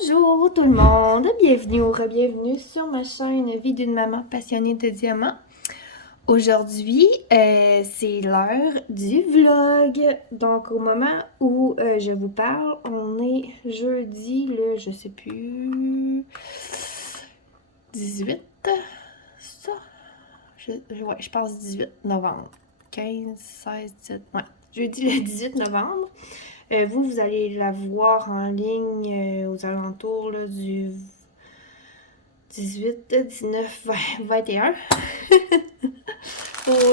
Bonjour tout le monde, bienvenue ou re-bienvenue sur ma chaîne Vie d'une maman passionnée de diamants. Aujourd'hui, c'est l'heure du vlog. Donc au moment où je vous parle, on est jeudi le, je sais plus, 18, ça? Ouais, je pense 18 novembre. 15, 16, 17, ouais. Jeudi le 18 novembre. Vous allez la voir en ligne aux alentours là, du 18, 19, 20, 21.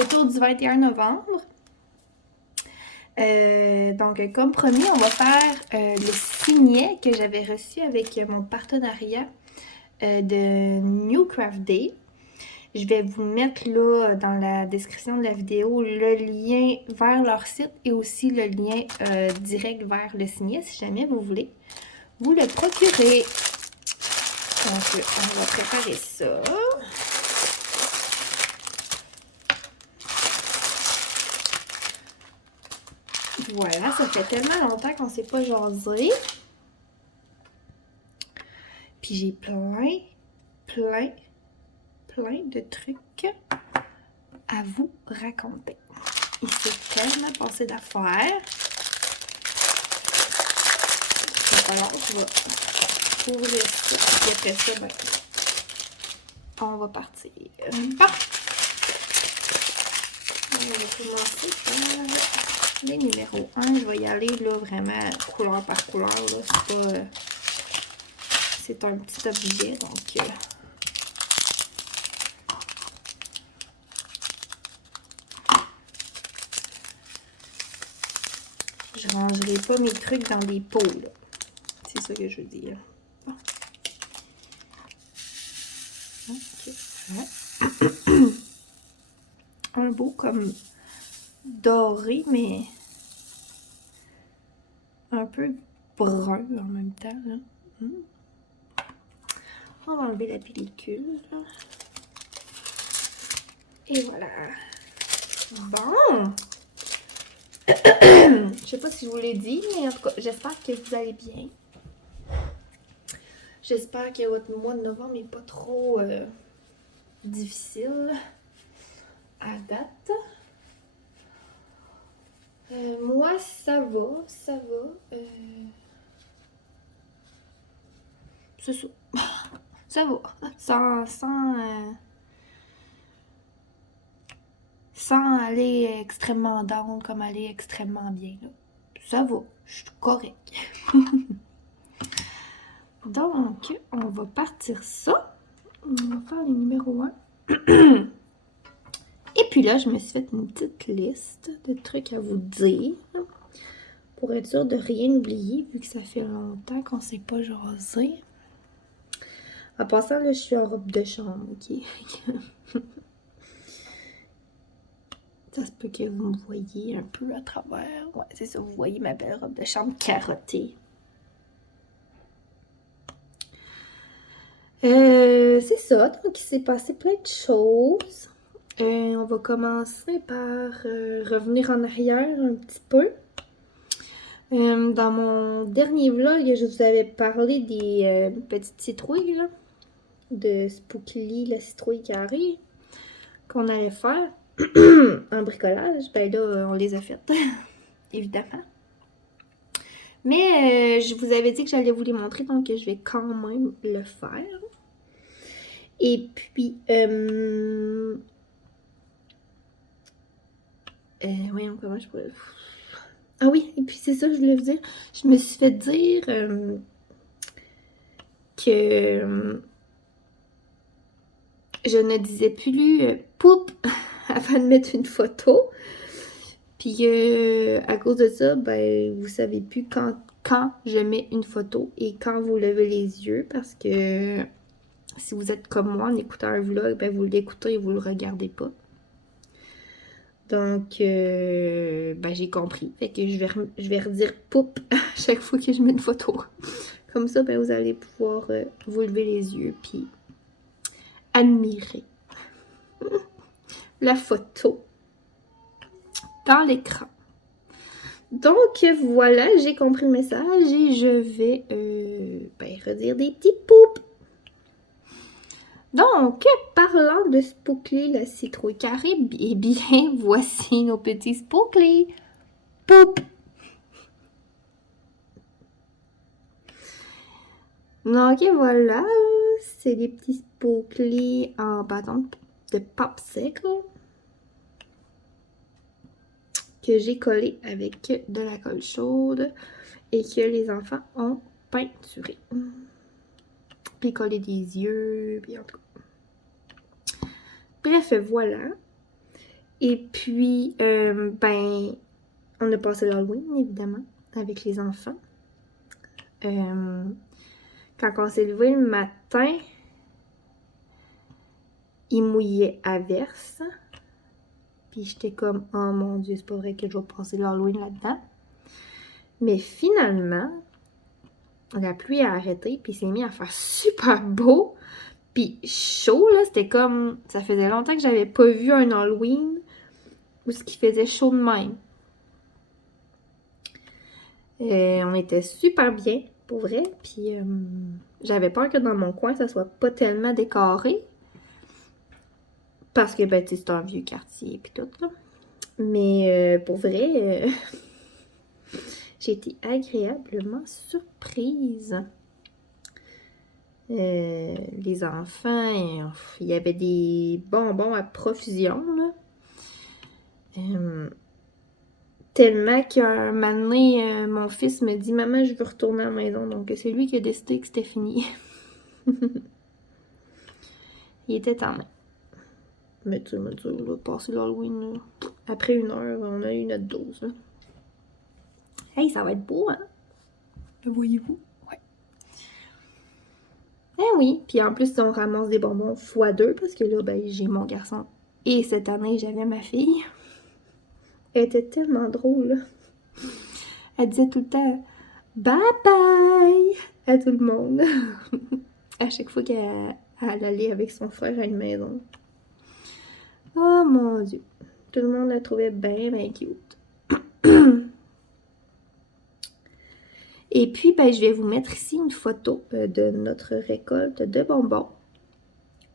Autour du 21 novembre. Donc, comme promis, on va faire le signet que j'avais reçu avec mon partenariat de New Craft Day. Je vais vous mettre là dans la description de la vidéo le lien vers leur site et aussi le lien direct vers le signet si jamais vous voulez vous le procurer. Donc, on va préparer ça. Voilà, ça fait tellement longtemps qu'on ne s'est pas jasé. Puis j'ai plein de trucs à vous raconter. Il s'est tellement passé d'affaires. Alors, je vais ouvrir ça. Et après ça, ben, on va partir. Bon. On va commencer par les numéros 1. Je vais y aller là, vraiment couleur par couleur. C'est un petit objet, donc... je rangerai pas mes trucs dans des pots, là. C'est ça que je veux dire. Bon. Okay. Ouais. Un beau comme doré, mais un peu brun en même temps, là. On va enlever la pellicule, là. Et voilà. Bon. Je sais pas si je vous l'ai dit, mais en tout cas, j'espère que vous allez bien. J'espère que votre mois de novembre n'est pas trop difficile à date. Moi, ça va. C'est ça. Ça va. Sans aller extrêmement down comme aller extrêmement bien. Là. Ça va. Je suis correcte. Donc, on va partir ça. On va faire les numéros 1. Et puis là, je me suis fait une petite liste de trucs à vous dire. Pour être sûre de rien oublier, vu que ça fait longtemps qu'on ne s'est pas jasé. En passant, là, je suis en robe de chambre, ok? Ça se peut que vous me voyez un peu à travers. Ouais, c'est ça, vous voyez ma belle robe de chambre carottée. C'est ça, donc il s'est passé plein de choses. On va commencer par revenir en arrière un petit peu. Dans mon dernier vlog, je vous avais parlé des petites citrouilles, là, de Spookily, la citrouille carrée, qu'on allait faire en bricolage. Ben là, on les a faites, évidemment. Mais je vous avais dit que j'allais vous les montrer, donc je vais quand même le faire. Et puis, voyons comment je pourrais... Ah oui, et puis c'est ça que je voulais vous dire. Je me suis fait dire que je ne disais plus poup avant de mettre une photo. Puis à cause de ça, ben vous savez plus quand je mets une photo et quand vous levez les yeux, parce que si vous êtes comme moi en écoutant un vlog, ben vous l'écoutez et vous le regardez pas. Donc, ben j'ai compris. Fait que je vais redire poup à chaque fois que je mets une photo. Comme ça, ben vous allez pouvoir vous lever les yeux puis admirer la photo dans l'écran. Donc voilà, j'ai compris le message et je vais redire des petits poups. Donc, parlant de Spookly, la citrouille carrée, eh bien, voici nos petits Spookly. Poup! Donc, et voilà, c'est des petits Spookly en bâton de popsicle que j'ai collé avec de la colle chaude et que les enfants ont peinturé. Puis collé des yeux, puis en tout cas. Bref, voilà. Et puis, ben, on a passé l'Halloween, évidemment, avec les enfants. Quand on s'est levé le matin, il mouillait à verse. Puis j'étais comme, oh mon Dieu, c'est pas vrai que je vais passer l'Halloween là-dedans. Mais finalement, la pluie a arrêté, puis il s'est mis à faire super beau. Puis chaud, là, c'était comme, ça faisait longtemps que j'avais pas vu un Halloween où ce qui faisait chaud de même. On était super bien, pour vrai. Puis j'avais peur que dans mon coin, ça soit pas tellement décoré. Parce que, ben, tu sais, c'est un vieux quartier puis tout, là. Mais pour vrai, j'ai été agréablement surprise. Les enfants, il y avait des bonbons à profusion, là. Tellement qu'un moment donné, mon fils me dit « Maman, je veux retourner à la maison. » Donc, c'est lui qui a décidé que c'était fini. Il était en main. Mais tu me dis, on va passer l'Halloween, là. Après 1 heure, on a eu notre dose, là. Hey, ça va être beau, hein? Le voyez-vous? Ouais. Eh oui, puis en plus, on ramasse des bonbons x2 parce que là, ben, j'ai mon garçon. Et cette année, j'avais ma fille. Elle était tellement drôle, là. Elle disait tout le temps « Bye bye » à tout le monde. À chaque fois qu'elle allait avec son frère à une maison. Oh mon Dieu. Tout le monde la trouvait bien, bien cute. Et puis, ben, je vais vous mettre ici une photo de notre récolte de bonbons.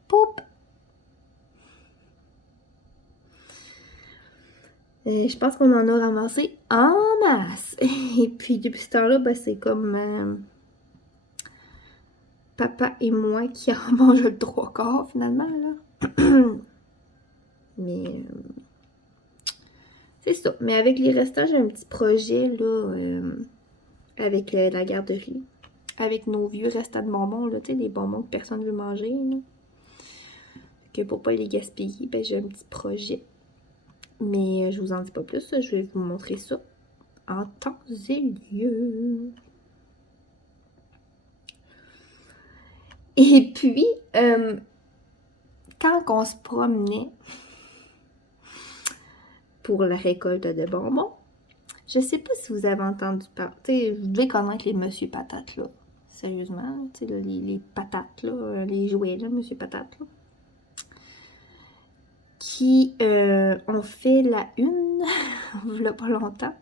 Poup! Je pense qu'on en a ramassé en masse. Et puis, depuis ce temps-là, ben, c'est comme papa et moi qui en mangent le 3/4 finalement, là. Mais c'est ça. Mais avec les restants, j'ai un petit projet, là, avec la garderie. Avec nos vieux restants de bonbons, là, tu sais, les bonbons que personne ne veut manger, là. Que pour pas les gaspiller, ben, j'ai un petit projet. Mais je vous en dis pas plus, je vais vous montrer ça en temps et lieu. Et puis, quand on se promenait pour la récolte de bonbons, je sais pas si vous avez entendu parler, tu sais, vous devez connaître les Monsieur Patate, là. Sérieusement, tu sais, les patates, là, les jouets, là, Monsieur Patate, là. Qui ont fait la une, il y a pas longtemps.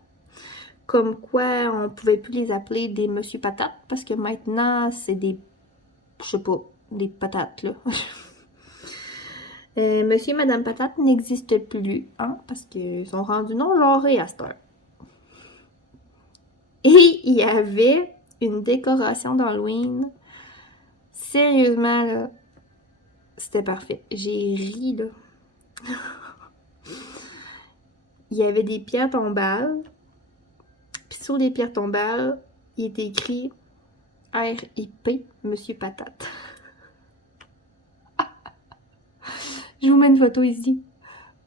Comme quoi, on pouvait plus les appeler des Monsieur Patate, parce que maintenant, c'est des, je sais pas, des patates, là. Monsieur et Madame Patate n'existent plus, hein, parce qu'ils sont rendus non-genrés à cette heure. Et il y avait une décoration d'Halloween. Sérieusement, là, c'était parfait. J'ai ri, là. Il y avait des pierres tombales. Puis sur les pierres tombales, il était écrit R.I.P. Monsieur Patate. Je vous mets une photo ici.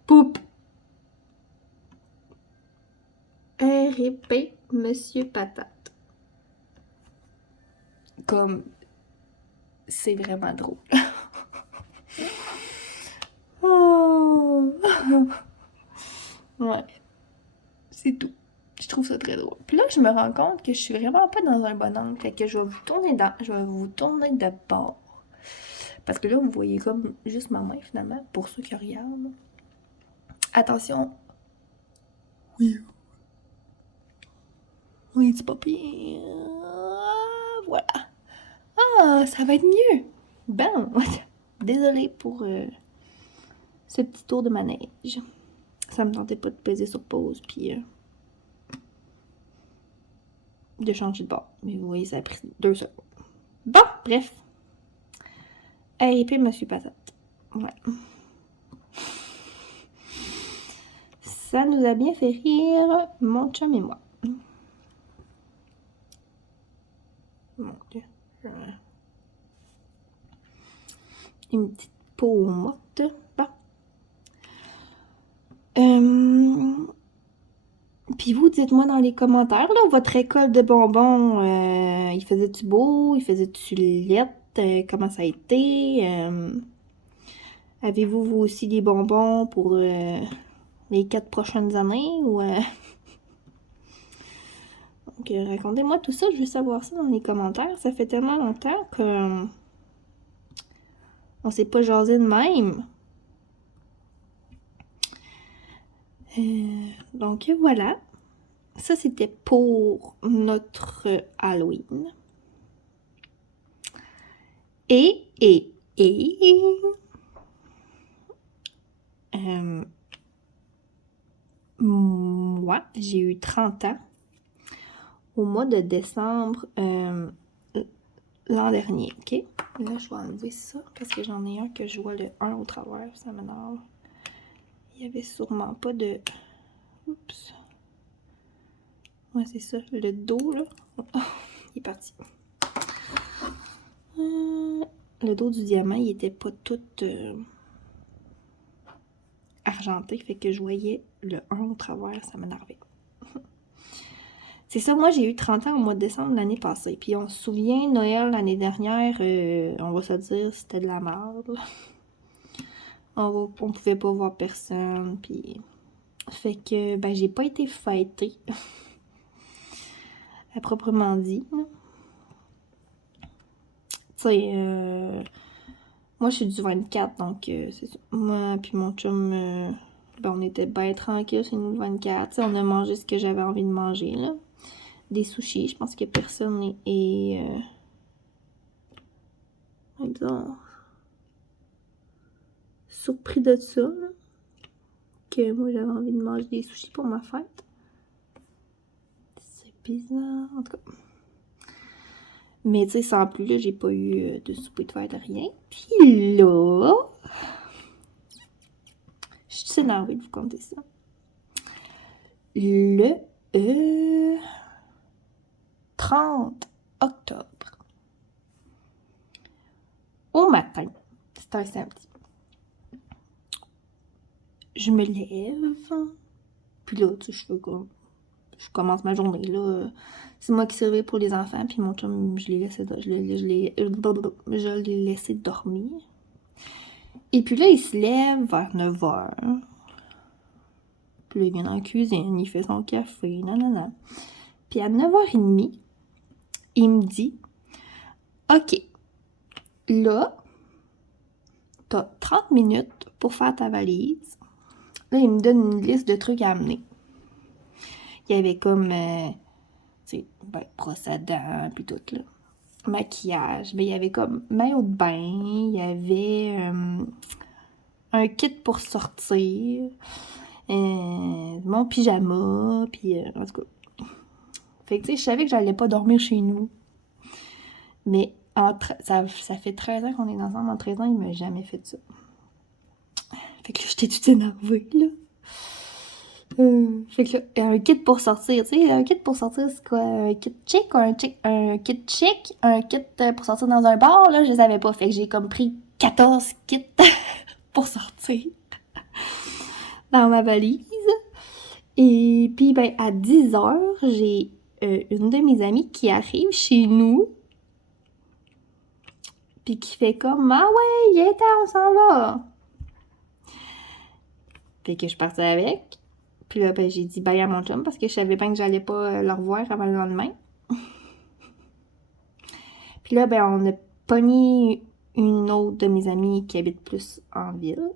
Poup! R.I.P. Monsieur Patate. Comme, c'est vraiment drôle. Oh! Ouais. C'est tout. Je trouve ça très drôle. Puis là, je me rends compte que je suis vraiment pas dans un bon angle. Fait que je vais vous tourner de bord. Parce que là, vous voyez comme juste ma main, finalement, pour ceux qui regardent. Attention. Oui. Oui, c'est pas pire. Voilà. Ah, ça va être mieux. Bon, désolée pour ce petit tour de manège. Ça me tentait pas de peser sur pause, puis de changer de bord. Mais vous voyez, ça a pris 2 secondes. Bon, bref. Et puis, Monsieur Patate. Ouais. Ça nous a bien fait rire, mon chum et moi. Mon Dieu. Une petite peau morte. Bon. Puis vous, dites-moi dans les commentaires, là, votre école de bonbons, il faisait-tu beau? Il faisait-tu laid? Comment ça a été? Avez-vous, vous aussi, des bonbons pour les 4 prochaines années? Ou, Donc, racontez-moi tout ça, je veux savoir ça dans les commentaires. Ça fait tellement longtemps que on s'est pas jasé de même. Donc, voilà. Ça, c'était pour notre Halloween. Et moi, j'ai eu 30 ans au mois de décembre l'an dernier, ok? Là, je vais enlever ça parce que j'en ai un que je vois le 1 au travers, ça m'énerve. Il y avait sûrement pas de... Oups. Ouais, c'est ça, le dos, là. Oh, il est parti. Le dos du diamant, il était pas tout argenté, fait que je voyais le 1 au travers, ça m'énervait. C'est ça, moi j'ai eu 30 ans au mois de décembre l'année passée. Puis on se souvient, Noël l'année dernière, on va se dire, c'était de la merde. On pouvait pas voir personne, puis... Fait que, ben, j'ai pas été fêtée. À proprement dit. Tu sais, moi je suis du 24, donc c'est ça. Moi puis mon chum, ben, on était bien tranquille chez nous le 24. Tu sais, on a mangé ce que j'avais envie de manger, là. Des sushis, je pense que personne est disons, surpris de ça, là. Que moi j'avais envie de manger des sushis pour ma fête. C'est bizarre, en tout cas. Mais tu sais, sans plus, là, j'ai pas eu de souper de fête, rien. Puis là, je suis énervée de vous compter ça. Le 30 octobre, au matin, c'est un samedi, je me lève, puis là, tu sais, je commence ma journée, là. C'est moi qui servais pour les enfants, puis mon chum, je l'ai laissé dormir. Et puis là, il se lève vers 9h. Puis là, il vient dans la cuisine, il fait son café, nanana. Puis à 9h30, il me dit, OK, là, t'as 30 minutes pour faire ta valise. Là, il me donne une liste de trucs à amener. Il y avait comme, tu sais, ben, brosse à dents, puis tout, là. Maquillage. Ben, il y avait comme maillot de bain, il y avait un kit pour sortir, mon pyjama, puis en tout cas. Fait que, tu sais, je savais que j'allais pas dormir chez nous. Mais ça fait 13 ans qu'on est ensemble. En 13 ans, il m'a jamais fait ça. Fait que là, j'étais toute énervée, là. Fait que là, un kit pour sortir, tu sais, un kit pour sortir, c'est quoi? Un kit chic ou un kit chic? Un kit pour sortir dans un bar, là, je savais pas. Fait que j'ai comme pris 14 kits pour sortir dans ma valise. Et puis, ben, à 10h, j'ai une de mes amies qui arrive chez nous. Puis qui fait comme, ah ouais, viens, on s'en va. Fait que je partais avec. Puis là, ben, j'ai dit bye à mon chum parce que je savais bien que j'allais pas le revoir avant le lendemain. Puis là, ben, on a pogné une autre de mes amies qui habite plus en ville.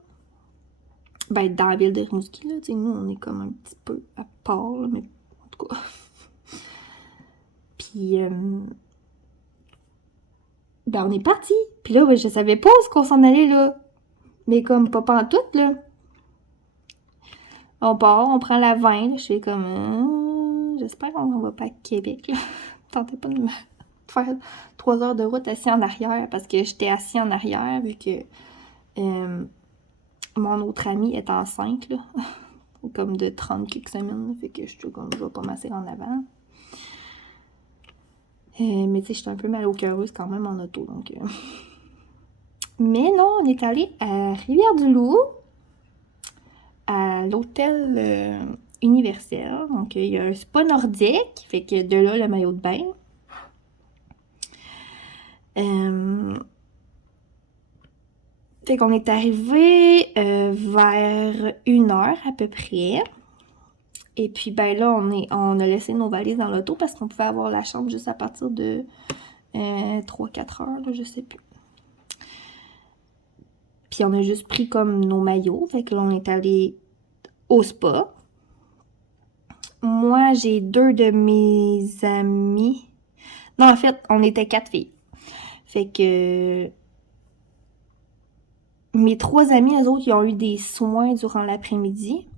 Ben, dans la ville de Rimouski, là. Tu sais, nous, on est comme un petit peu à part, là, mais en tout cas. Puis, Ben, on est parti. Puis là, ben, je savais pas où est-ce qu'on s'en allait, là. Mais comme pas pantoute, là. On part, on prend la 20, là. Je fais comme... j'espère qu'on va pas à Québec, là. Tentez pas de me faire 3 heures de route assis en arrière, parce que j'étais assis en arrière, vu que mon autre amie est enceinte, là. Comme de 30 quelques semaines, là. Fait que je suis comme, je vais pas m'asseoir en avant. Mais tu sais, j'étais un peu mal au cœureuse quand même en auto, donc... Mais non, on est allé à Rivière-du-Loup, à l'hôtel Universel. Donc, il y a un spa nordique, fait que de là, le maillot de bain. Fait qu'on est arrivé vers 1h à peu près. Et puis, ben là, on a laissé nos valises dans l'auto parce qu'on pouvait avoir la chambre juste à partir de 3-4 heures, là, je sais plus. Puis on a juste pris comme nos maillots. Fait que là, on est allé au spa. Moi, j'ai 2 de mes amis. Non, en fait, on était 4 filles. Fait que mes 3 amis, eux autres, ils ont eu des soins durant l'après-midi.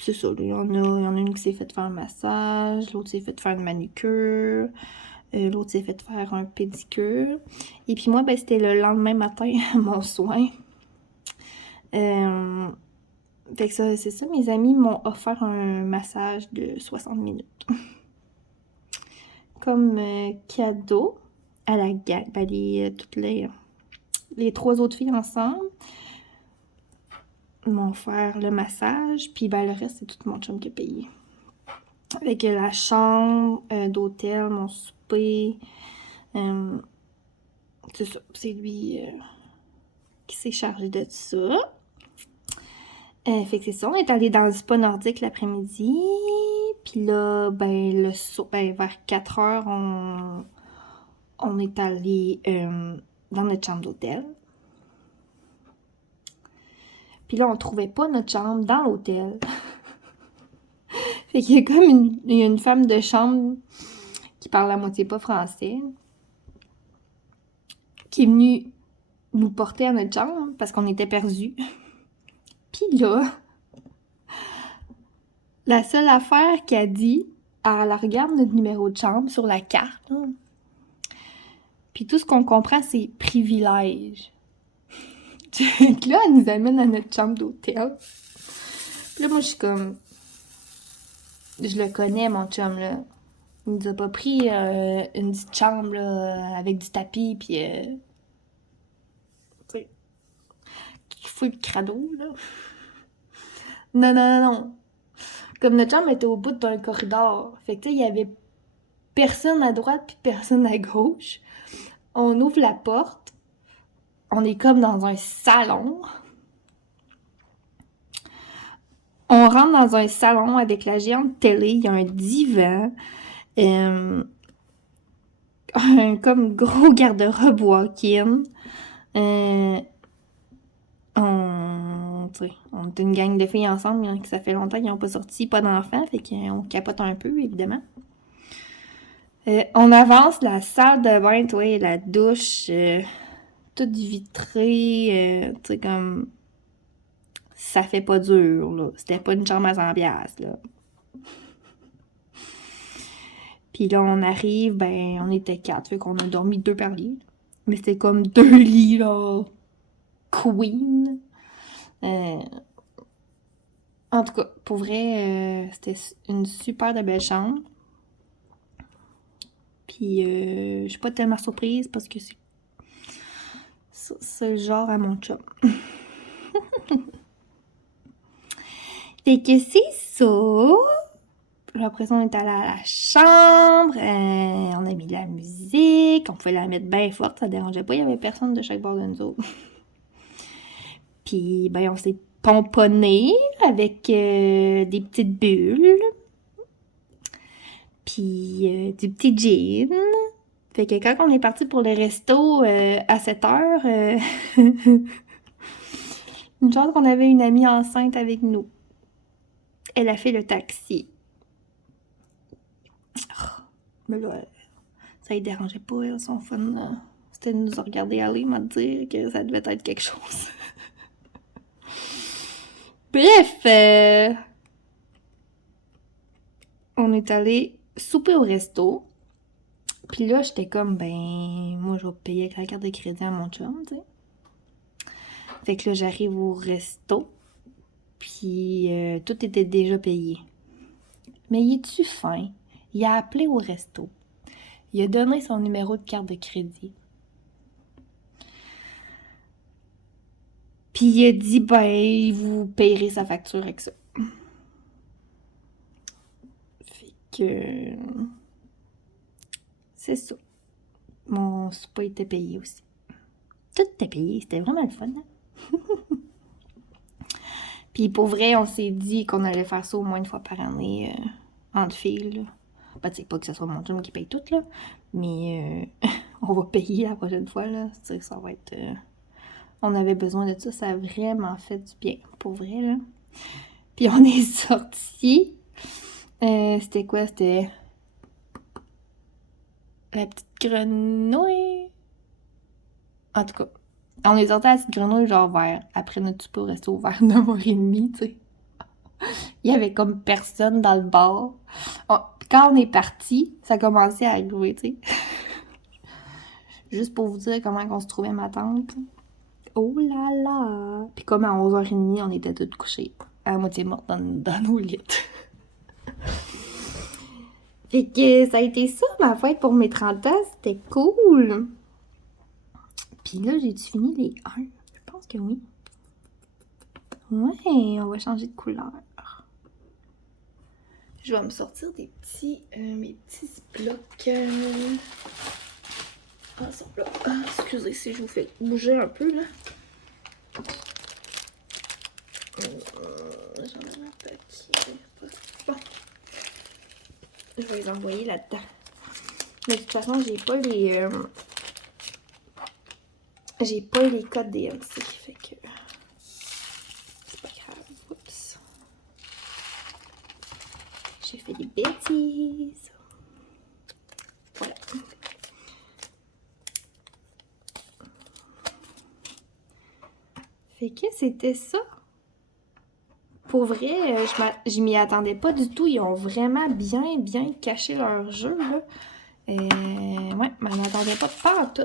C'est ça, il y en a une qui s'est fait faire un massage, l'autre s'est fait faire une manucure, l'autre s'est fait faire un pédicure. Et puis moi, ben, c'était le lendemain matin, mon soin. Fait que ça, c'est ça, mes amis m'ont offert un massage de 60 minutes. Comme cadeau à la gang, ben, toutes les 3 autres filles ensemble m'ont offert le massage, puis ben, le reste, c'est tout mon chum qui a payé. Avec la chambre d'hôtel, mon souper, c'est ça, c'est lui qui s'est chargé de ça. Fait que c'est ça, on est allé dans le spa nordique l'après-midi, puis là, ben, vers 4 heures, on est allé dans notre chambre d'hôtel. Puis là, on trouvait pas notre chambre dans l'hôtel. Fait qu'il y a comme une femme de chambre qui parle à moitié pas français, qui est venue nous porter à notre chambre parce qu'on était perdus. Puis là, la seule affaire qu'elle dit, elle regarde notre numéro de chambre sur la carte. Là. Puis tout ce qu'on comprend, c'est privilège. Là, elle nous amène à notre chambre d'hôtel. Puis là, moi, je suis comme... Je le connais, mon chum, là. Il nous a pas pris une petite chambre, là, avec du tapis, puis... tu sais... Qui fout le crado, là. Non, non, non, non. Comme notre chambre était au bout d'un corridor. Fait que, tu sais, il y avait personne à droite puis personne à gauche. On ouvre la porte. On est comme dans un salon. On rentre dans un salon avec la géante télé. Il y a un divan. Un comme gros garde-robe walk-in. On est une gang de filles ensemble, hein, que ça fait longtemps qu'ils n'ont pas sorti, pas d'enfants, fait qu'on capote un peu, évidemment. On avance, la salle de bain, toi, la douche, toute vitrée, tu sais, comme... Ça fait pas dur, là. C'était pas une chambre à 100 piastres, là. Puis là, on arrive, ben, on était 4, fait qu'on a dormi 2 par lit. Mais c'était comme 2 lits, là, queen. En tout cas, pour vrai, c'était une super de belle chambre. Puis, je suis pas tellement surprise parce que c'est le genre à mon chum. Fait que c'est ça. Après ça, on est allé à la chambre. On a mis de la musique. On pouvait la mettre bien forte. Ça dérangeait pas. Il y avait personne de chaque bord de nous autres. Puis, ben, on s'est pomponné avec des petites bulles. Puis, du petit gin. Fait que quand on est parti pour le resto à 7 heures, une chance qu'on avait une amie enceinte avec nous. Elle a fait le taxi. Mais là, ça ne dérangeait pas, elle, son fun. C'était de nous regarder aller, m'a dit que ça devait être quelque chose. Bref, on est allé souper au resto. Puis là, j'étais comme, ben, moi, je vais payer avec la carte de crédit à mon chum, tu sais. Fait que là, j'arrive au resto. Puis tout était déjà payé. Mais il est-tu fin? Il a appelé au resto. Il a donné son numéro de carte de crédit. Puis il a dit, ben, vous payerez sa facture avec ça. Fait que... c'est ça. Mon souper était payé aussi. Tout était payé. C'était vraiment le fun, hein? Puis pour vrai, on s'est dit qu'on allait faire ça au moins une fois par année, entre filles, là. Ben, tu sais, pas que ce soit mon chum qui paye tout, là. Mais on va payer la prochaine fois, là. Tu sais, ça va être... on avait besoin de ça. Ça a vraiment fait du bien, pour vrai, là. Puis on est sortis. C'était quoi? C'était... la petite grenouille. En tout cas, on est sortis à la petite grenouille, genre après notre souper au resto, vers 9h30, tu sais. Il y avait comme personne dans le bar. Quand on est parti, ça commençait à jouer, tu sais. Juste pour vous dire comment on se trouvait, ma tante. Oh là là! Puis comme à 11h30, on était toutes couchées, à moitié mortes dans nos lits. Fait que ça a été ça, ma fête pour mes 30 ans. C'était cool! Puis là, j'ai-tu fini les 1? Je pense que oui. Ouais, on va changer de couleur. Je vais me sortir des petits, mes petits blocs. Ah, ça là. Ah, excusez si je vous fais bouger un peu, là. J'en ai un paquet. Bon. Je vais les envoyer là-dedans. Mais de toute façon, j'ai pas les... j'ai pas les codes DMC, fait que... c'est pas grave. Oups. J'ai fait des bêtises. Voilà. Fait que c'était ça. Pour vrai, je m'y attendais pas du tout. Ils ont vraiment bien caché leur jeu, là. Ouais, mais on n'attendait pas en tout.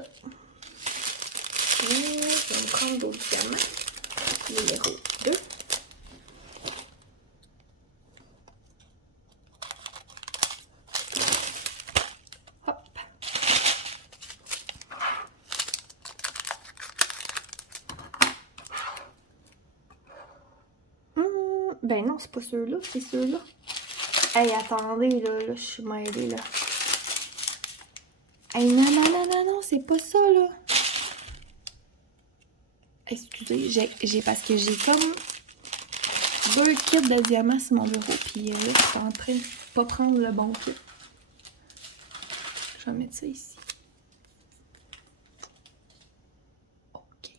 Et je vais me prendre d'autres diamants. Numéro 2. Hop. Ben non, c'est pas ceux-là, c'est ceux-là. Hey, attendez, là, je suis mêlée, là. Hey, non, c'est pas ça, là. Excusez, j'ai parce que j'ai comme 2 kits de diamants sur mon bureau, puis là, je suis en train de pas prendre le bon kit. Je vais mettre ça ici. Ok.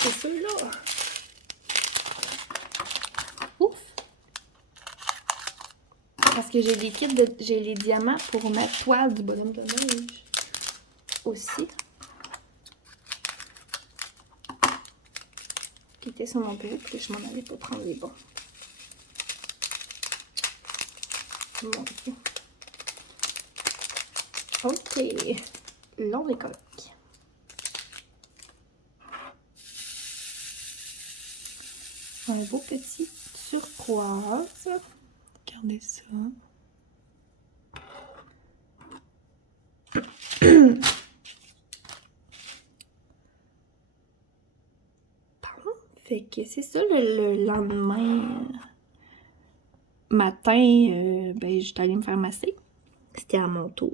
C'est ceux-là. Ouf! Parce que j'ai des kits j'ai les diamants pour ma toile du bonhomme de neige aussi. Qui était sur mon bureau, puis je m'en allais pas prendre les bons. Mon Dieu. Ok. Long récolte. Un beau petit turquoise. Regardez ça. Fait que c'est ça, le lendemain matin, ben j'étais allée me faire masser. C'était à mon tour.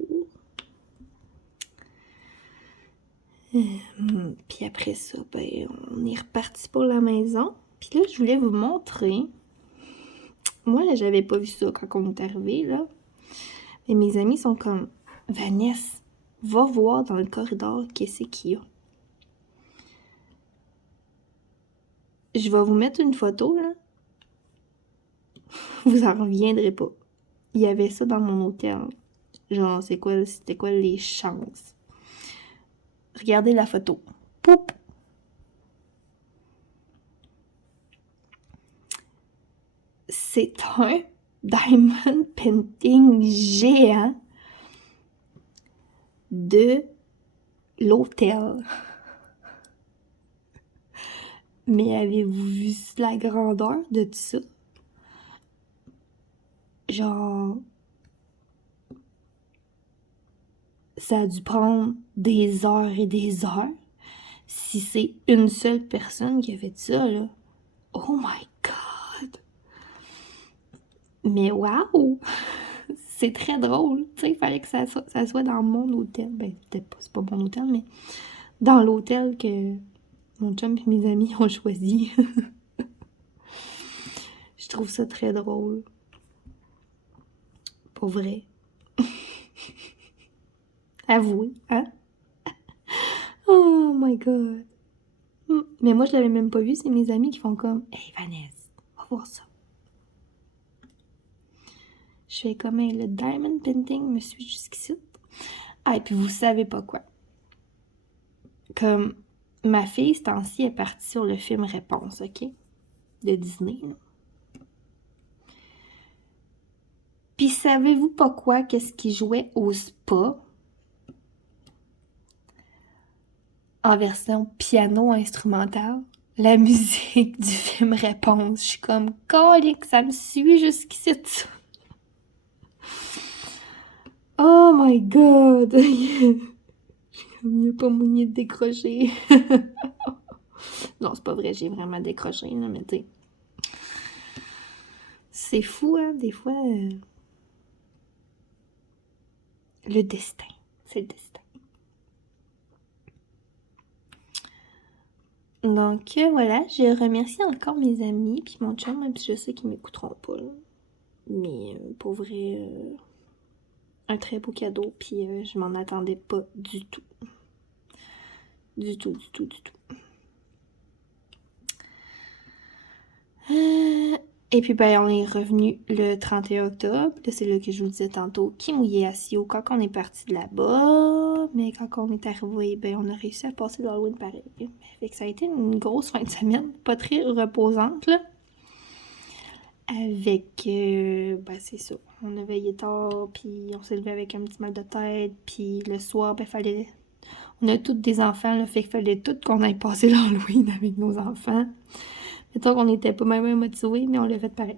Puis après ça, ben on est reparti pour la maison. Puis là, je voulais vous montrer. Moi, j'avais pas vu ça quand on est arrivé, là. Mais mes amis sont comme, Vanessa, va voir dans le corridor qu'est-ce qu'il y a. Je vais vous mettre une photo, là. Vous en reviendrez pas. il y avait ça dans mon hôtel. Genre, c'était quoi les chances? Regardez la photo. Poup! C'est un diamond painting géant de l'hôtel. Mais avez-vous vu la grandeur de tout ça? Genre, ça a dû prendre des heures et des heures. Si c'est une seule personne qui a fait ça, là. Oh my God! Mais waouh! C'est très drôle. Tu sais, il fallait que ça soit dans mon hôtel. Ben, peut-être pas, c'est pas mon hôtel, mais dans l'hôtel que mon chum et mes amis ont choisi. Je trouve ça très drôle. Pour vrai. Avouez, hein? Oh my God! Mais moi, je l'avais même pas vu. C'est mes amis qui font comme « Hey, Vanessa, va voir ça. » Je fais comme hey, le diamond painting me suit jusqu'ici. Ah, et puis vous savez pas quoi. Comme ma fille, ce temps-ci, est partie sur le film Réponse, OK? De Disney, là. Puis savez-vous pas quoi? Qu'est-ce qui jouait au spa? En version piano instrumental. La musique du film Réponse. Je suis comme, colique, ça me suit jusqu'ici. Oh my God! Mieux pas mouiller de décrocher. Non, c'est pas vrai, j'ai vraiment décroché, là, mais tu sais. C'est fou, hein, des fois. Le destin. C'est le destin. Donc, voilà, je remercie encore mes amis, puis mon chum, même si je sais qu'ils m'écouteront pas, là. Mais pour vrai, un très beau cadeau, puis je m'en attendais pas du tout. Du tout. Et puis, ben, on est revenu le 31 octobre. Là, c'est là que je vous disais tantôt qui mouillait à Sio quand on est parti de là-bas. Mais quand on est arrivé, ben, on a réussi à passer l'Halloween pareil. Fait que ça a été une grosse fin de semaine, pas très reposante, là. Avec, ben, c'est ça. On a veillé tard, puis on s'est levé avec un petit mal de tête. Puis le soir, ben, fallait... On a tous des enfants, là, fait qu'il fallait tout qu'on aille passer l'Halloween avec nos enfants. Mettons qu'on n'était pas même motivés, mais on l'a fait pareil.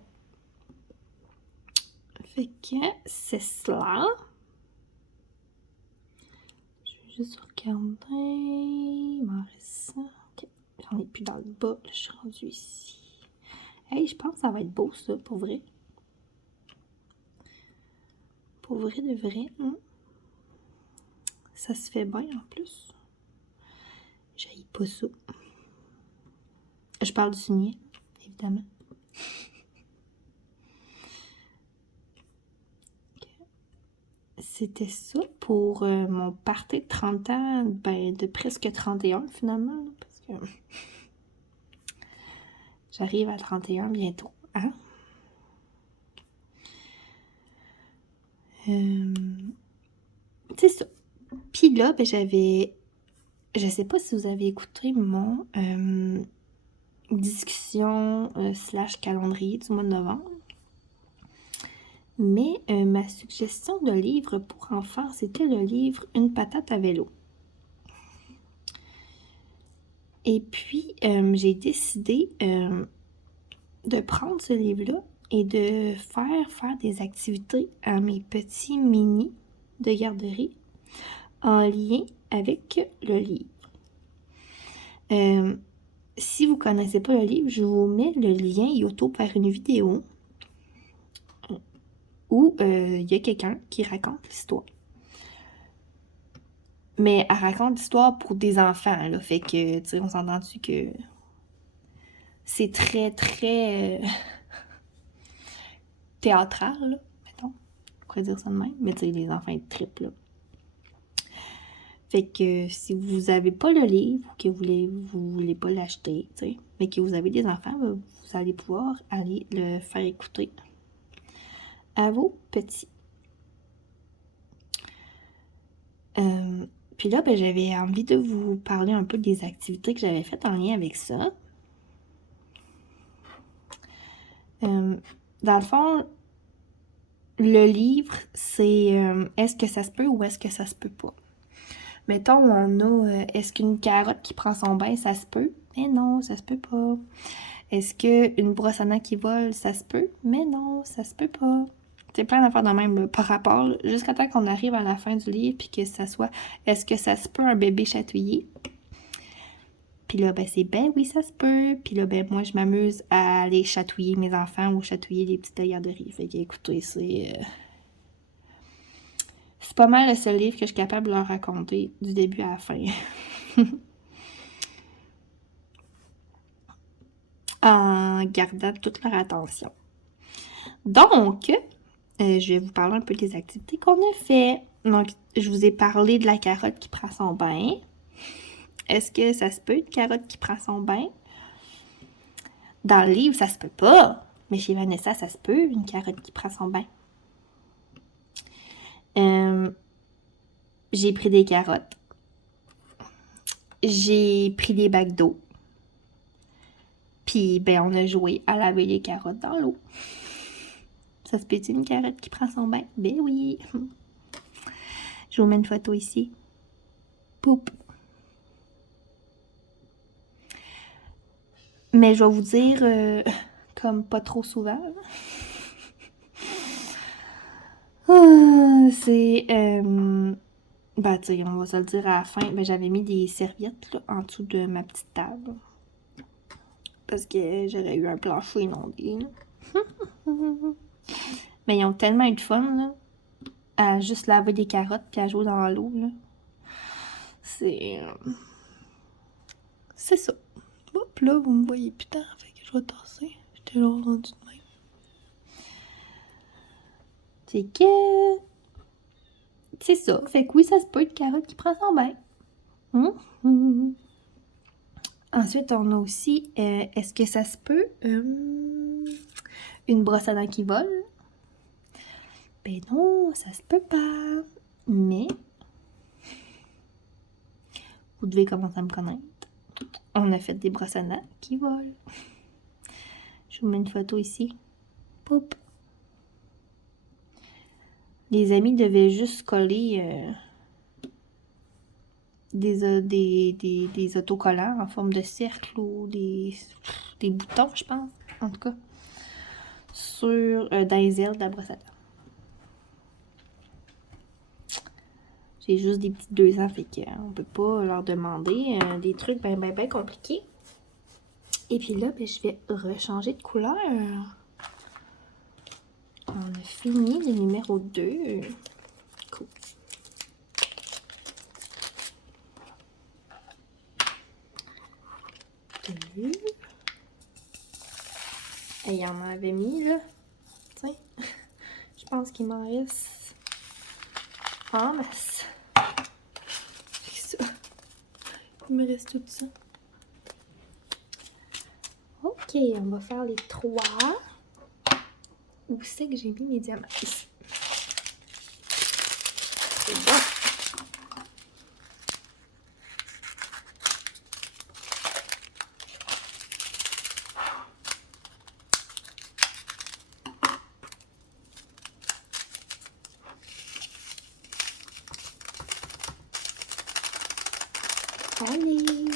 Fait que c'est cela. Je vais juste regarder. Il m'en reste ça. Ok, j'en ai plus dans le bas. Là, je suis rendue ici. Hey, je pense que ça va être beau, ça, pour vrai. Pour vrai de vrai. Hein? Ça se fait bien en plus. J'haïs pas ça. Je parle du signet, évidemment. C'était ça pour mon party de 30 ans, ben de presque 31 finalement, là, parce que j'arrive à 31 bientôt, hein? C'est ça. Puis là, ben j'avais... Je sais pas si vous avez écouté mon discussion / calendrier du mois de novembre. Mais ma suggestion de livre pour enfants, c'était le livre Une patate à vélo. Et puis, j'ai décidé de prendre ce livre-là et de faire des activités à mes petits minis de garderie en lien avec le livre. Si vous ne connaissez pas le livre, je vous mets le lien YouTube vers une vidéo où il y a quelqu'un qui raconte l'histoire. Mais elle raconte l'histoire pour des enfants, là. Fait que, tu sais, on s'entend-tu que c'est très, très théâtral, là, mettons. On pourrait dire ça de même. Mais tu sais, les enfants, ils trippent, là. Fait que si vous avez pas le livre, ou que vous voulez pas l'acheter, tu sais, mais que vous avez des enfants, vous allez pouvoir aller le faire écouter à vos petits. Puis là, ben, j'avais envie de vous parler un peu des activités que j'avais faites en lien avec ça. Dans le fond, le livre, c'est est-ce que ça se peut ou est-ce que ça se peut pas? Mettons, on a est-ce qu'une carotte qui prend son bain, ça se peut? Mais non, ça se peut pas. Est-ce qu'une brosse à dents qui vole, ça se peut? Mais non, ça se peut pas. C'est plein d'affaires de même là, par rapport, jusqu'à temps qu'on arrive à la fin du livre puis que ça soit est-ce que ça se peut un bébé chatouillé? Puis là, ben c'est ben oui, ça se peut. Puis là, ben moi, je m'amuse à aller chatouiller mes enfants ou chatouiller les petites garderies. Fait que écoutez, c'est pas mal le seul livre que je suis capable de leur raconter du début à la fin. En gardant toute leur attention. Donc, je vais vous parler un peu des activités qu'on a fait. Donc, je vous ai parlé de la carotte qui prend son bain. Est-ce que ça se peut, une carotte qui prend son bain? Dans le livre, ça se peut pas. Mais chez Vanessa, ça se peut, une carotte qui prend son bain. J'ai pris des carottes. J'ai pris des bacs d'eau. Puis, ben, on a joué à laver les carottes dans l'eau. Ça se peut-tu, une carotte qui prend son bain? Ben oui! Je vous mets une photo ici. Poup! Mais je vais vous dire, comme pas trop souvent, c'est... ben, tu sais, on va se le dire à la fin. Ben, j'avais mis des serviettes là, en dessous de ma petite table. Parce que j'aurais eu un plancher inondé. Mais ils ont tellement eu de fun, là, à juste laver des carottes puis à jouer dans l'eau, là. C'est ça. Hop, là, vous me voyez putain, fait que je vais tasser. J'étais là rendu de même. C'est que... C'est ça. Fait que oui, ça se peut, une carotte qui prend son bain. Ensuite, on a aussi, est-ce que ça se peut, une brosse à dents qui vole? Ben non, ça se peut pas. Mais, vous devez commencer à me connaître. On a fait des brosses à dents qui volent. Je vous mets une photo ici. Poup! Les amis devaient juste coller des autocollants en forme de cercle ou des boutons, je pense, en tout cas, sur dans les ailes de la brosse à dents. J'ai juste des petits 2 ans, fait qu'on peut pas leur demander des trucs ben compliqués. Et puis là, ben, je vais rechanger de couleur. On a fini le numéro 2. Cool. Et il y en avait mis, là. Tiens. Je pense qu'il m'en reste en masse. C'est ça. Il me reste tout ça. Ok, on va faire les 3. Où c'est que j'ai mis mes diamants? Ici. C'est bon. Allez!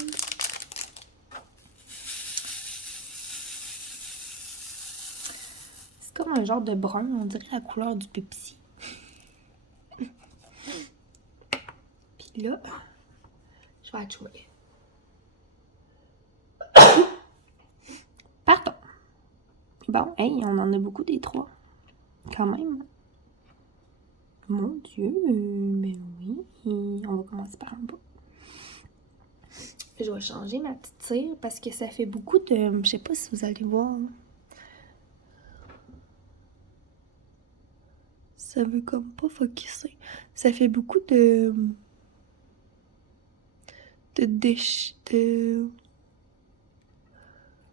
C'est comme un genre de brun, on dirait la couleur du Pepsi. Puis là, je vais atchouer. Partons! Bon, hey, on en a beaucoup des 3. Quand même. Mon Dieu, mais oui. On va commencer par un bout. Je vais changer ma petite cire parce que ça fait beaucoup de... Je sais pas si vous allez voir. Ça veut comme pas focusser. Ça fait beaucoup de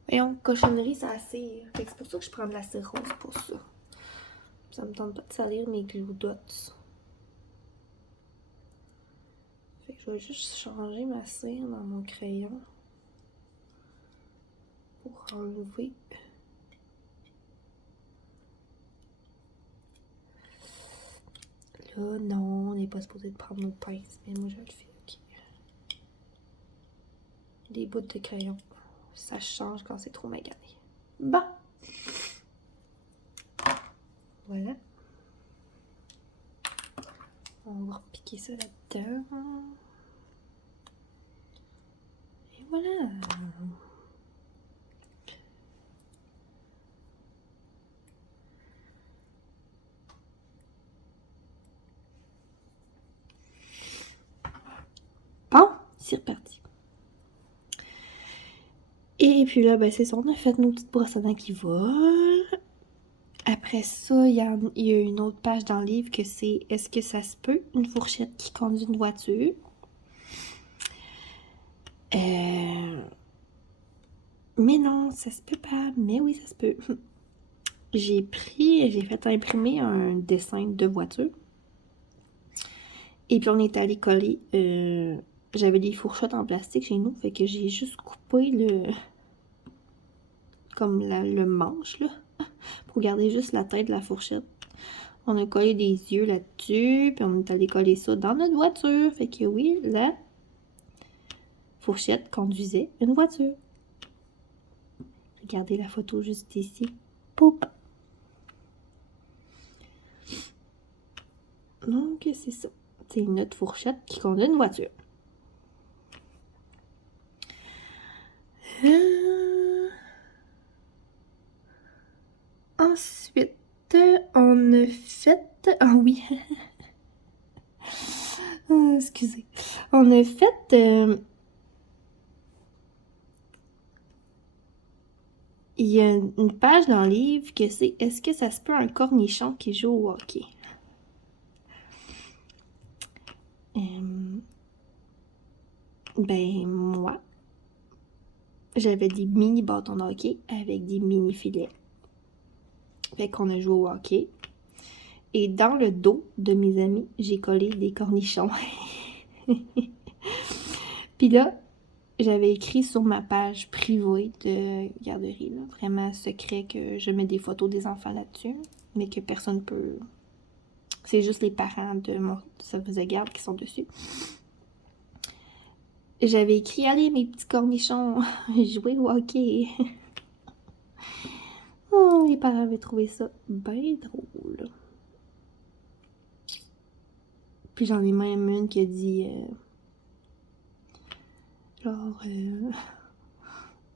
voyons, cochonnerie, ça cire. Fait que c'est pour ça que je prends de la cire rose pour ça. Ça me tente pas de salir mes glue dots. Fait que je vais juste changer ma cire dans mon crayon pour enlever. Là, non, on n'est pas supposé de prendre nos pinces, mais moi je le fais, ok. Des bouts de crayon, ça change quand c'est trop magané. Bon. Voilà. On va repiquer ça là-dedans. Et voilà. Bon, c'est reparti. Et puis là, ben c'est ça, on a fait nos petites brosses à dents qui volent. Après ça, il y a une autre page dans le livre que c'est « Est-ce que ça se peut, une fourchette qui conduit une voiture? » Mais non, ça se peut pas. Mais oui, ça se peut. J'ai fait imprimer un dessin de voiture. Et puis on est allé coller. J'avais des fourchettes en plastique chez nous, fait que j'ai juste coupé le manche, là, pour garder juste la tête de la fourchette. On a collé des yeux là-dessus, puis on est allé coller ça dans notre voiture. Fait que oui, la fourchette conduisait une voiture. Regardez la photo juste ici. Poup! Donc, c'est ça. C'est notre fourchette qui conduit une voiture. Ensuite, on a fait... Ah oui! Excusez. On a fait... Il y a une page dans le livre que c'est « Est-ce que ça se peut un cornichon qui joue au hockey? » Ben, moi, j'avais des mini bâtons de hockey avec des mini filets. Fait qu'on a joué au hockey. Et dans le dos de mes amis, j'ai collé des cornichons. Puis là, j'avais écrit sur ma page privée de garderie, là, vraiment secret, que je mets des photos des enfants là-dessus, mais que personne peut... C'est juste les parents de mon service de garde qui sont dessus. J'avais écrit « Allez, mes petits cornichons, jouez au hockey! » Oh, les parents avaient trouvé ça bien drôle. Puis j'en ai même une qui a dit...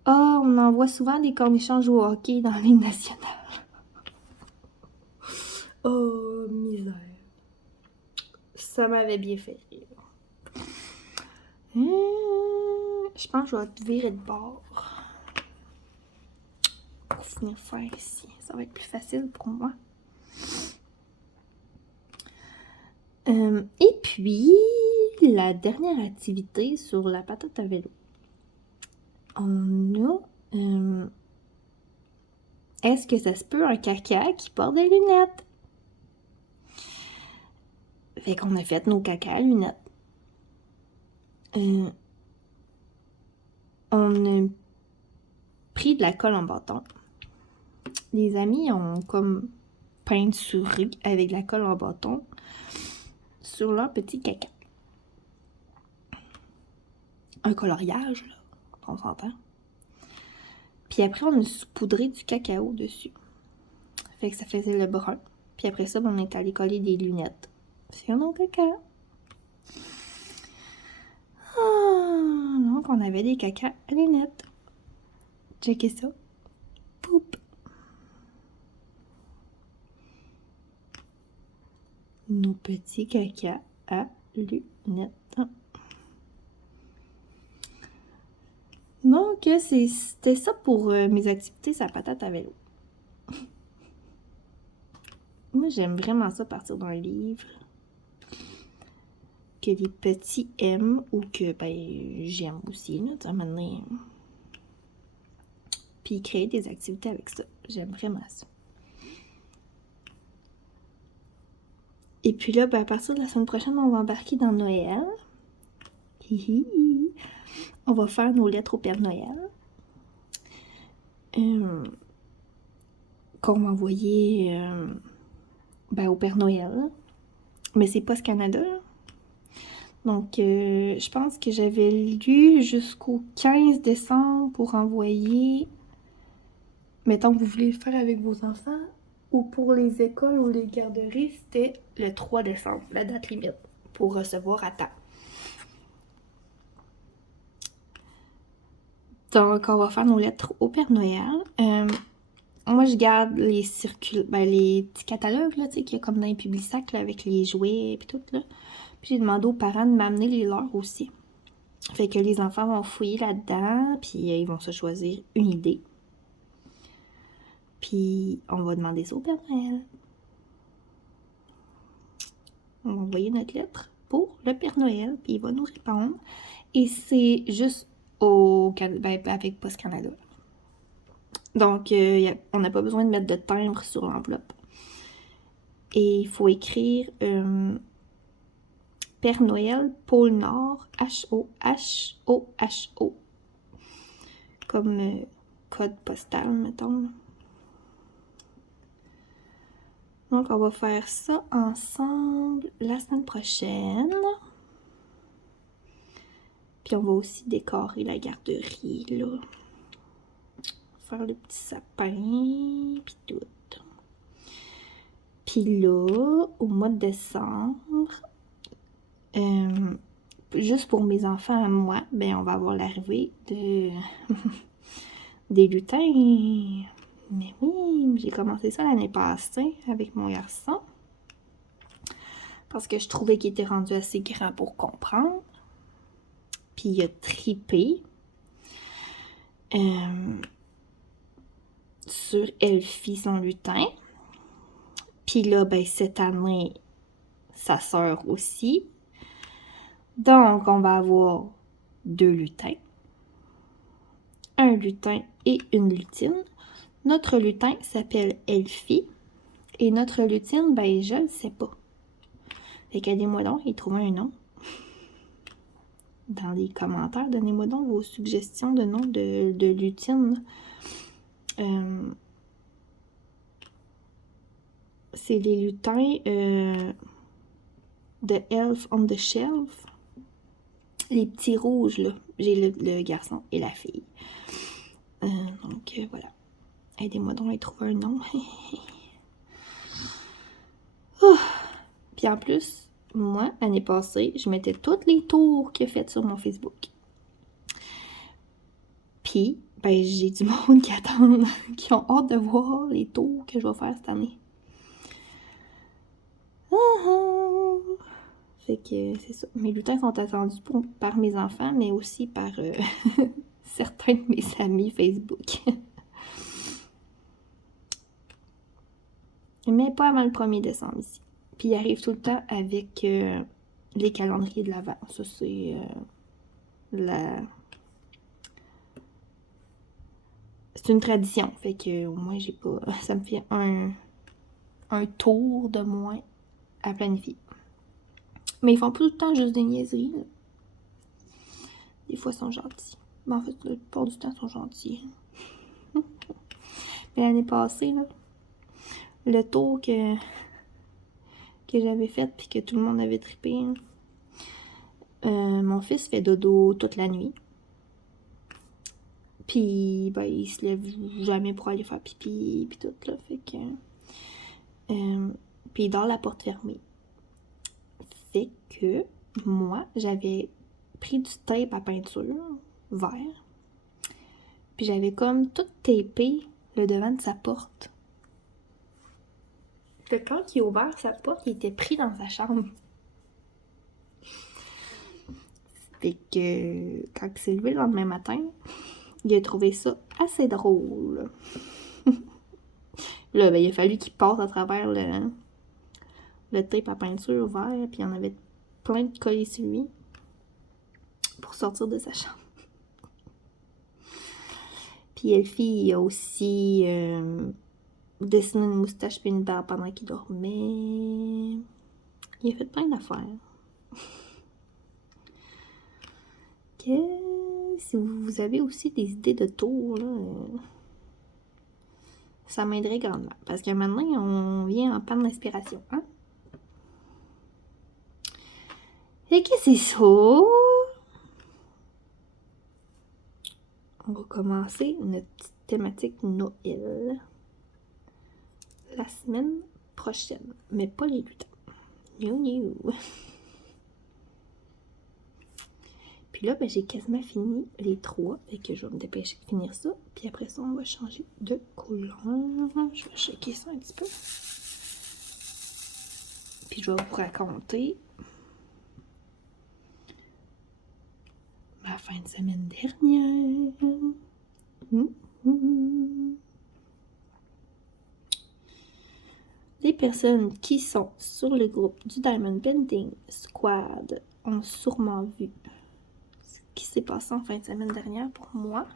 Ah, on envoie souvent des cornichons jouer au hockey dans la Ligue nationale. Oh, misère. Ça m'avait bien fait rire. Je pense que je vais te virer de bord. Pour finir faire ici. Ça va être plus facile pour moi. Et puis, la dernière activité sur la patate à vélo. On a... Est-ce que ça se peut un caca qui porte des lunettes? Fait qu'on a fait nos caca à lunettes. On a pris de la colle en bâton. Les amis ont comme peinturé avec de la colle en bâton sur leur petit caca. Un coloriage, là, on s'entend. Puis après, on a saupoudré du cacao dessus. Fait que ça faisait le brun. Puis après ça, on est allé coller des lunettes sur nos caca. Donc, on avait des caca à lunettes. Checkez ça. Poup! Nos petits caca à lunettes. Donc, c'était ça pour mes activités sur la patate à vélo. Moi, j'aime vraiment ça, partir d'un livre que les petits aiment ou que ben, j'aime aussi, là, à un moment donné. Puis créer des activités avec ça. J'aime vraiment ça. Et puis là, ben, à partir de la semaine prochaine, on va embarquer dans Noël. Hihi. On va faire nos lettres au Père Noël. Qu'on va envoyer au Père Noël. Mais c'est pas ce Canada. Donc, je pense que j'avais lu jusqu'au 15 décembre pour envoyer. Mettons que vous voulez le faire avec vos enfants. Ou pour les écoles ou les garderies, c'était le 3 décembre, la date limite, pour recevoir à temps. Donc, on va faire nos lettres au Père Noël. Moi, je garde les les petits catalogues, là, tu sais, qu'il y a comme dans les Publisac, là, avec les jouets et tout, là. Puis j'ai demandé aux parents de m'amener les leurs aussi. Fait que les enfants vont fouiller là-dedans, puis ils vont se choisir une idée. Puis on va demander ça au Père Noël. On va envoyer notre lettre pour le Père Noël, puis il va nous répondre. Et c'est juste avec Post Canada. Donc, on n'a pas besoin de mettre de timbre sur l'enveloppe. Et il faut écrire Père Noël, pôle Nord, H-O-H-O-H-O. Comme code postal, mettons. Donc, on va faire ça ensemble la semaine prochaine. Puis, on va aussi décorer la garderie, là. Faire le petit sapin, puis tout. Puis là, au mois de décembre, juste pour mes enfants à moi, ben on va avoir l'arrivée de des lutins. Mais oui, j'ai commencé ça l'année passée avec mon garçon. Parce que je trouvais qu'il était rendu assez grand pour comprendre. Puis il a tripé sur Elfie, son lutin. Puis là, ben cette année, sa sœur aussi. Donc, on va avoir 2 lutins. Un lutin et une lutine. Notre lutin s'appelle Elfie. Et notre lutine, ben je le sais pas. Fait qu'aidez-moi donc, il trouve un nom. Dans les commentaires, donnez-moi donc vos suggestions de nom de lutine. C'est les lutins de Elf on the Shelf. Les petits rouges, là. J'ai le garçon et la fille. Donc, voilà. Aidez-moi donc à trouver un nom. Oh. Puis en plus, moi, l'année passée, je mettais toutes les tours qu'il a faites sur mon Facebook. Puis, ben, j'ai du monde qui attendent, qui ont hâte de voir les tours que je vais faire cette année. Fait que c'est ça. Mes lutins sont attendus par mes enfants, mais aussi par certains de mes amis Facebook. Mais pas avant le 1er décembre ici. Puis il arrive tout le temps avec les calendriers de l'Avent. Ça, c'est c'est une tradition. Fait que au moins, j'ai pas. Ça me fait un tour de moins à planifier. Mais ils font plus tout le temps juste des niaiseries. Là. Des fois, ils sont gentils. Mais en fait, la plupart du temps, ils sont gentils. Mais l'année passée, là, le tour que j'avais fait puis que tout le monde avait trippé, mon fils fait dodo toute la nuit. Puis, ben, il se lève jamais pour aller faire pipi puis tout, là. Fait que... puis il dort la porte fermée. Fait que, moi, j'avais pris du tape à peinture vert. Puis j'avais comme tout tapé le devant de sa porte. Fait que quand il a ouvert sa porte, il était pris dans sa chambre. Fait que, quand il s'est levé le lendemain matin, il a trouvé ça assez drôle. Là, ben, il a fallu qu'il passe à travers le tape à peinture vert, puis il y en avait plein de collés sur lui pour sortir de sa chambre. Puis Elfie a aussi dessiné une moustache puis une barbe pendant qu'il dormait. Il a fait plein d'affaires. Si vous avez aussi des idées de tours, là, ça m'aiderait grandement. Parce qu'à maintenant, on vient en panne d'inspiration. Hein? Et que c'est ça? On va commencer notre petite thématique Noël la semaine prochaine. Mais pas les lutins. New. Puis là, j'ai quasiment fini les 3. Fait que je vais me dépêcher de finir ça. Puis après ça, on va changer de couleur. Je vais checker ça un petit peu. Puis je vais vous raconter ma fin de semaine dernière. Les personnes qui sont sur le groupe du Diamond Painting Squad ont sûrement vu ce qui s'est passé en fin de semaine dernière pour moi.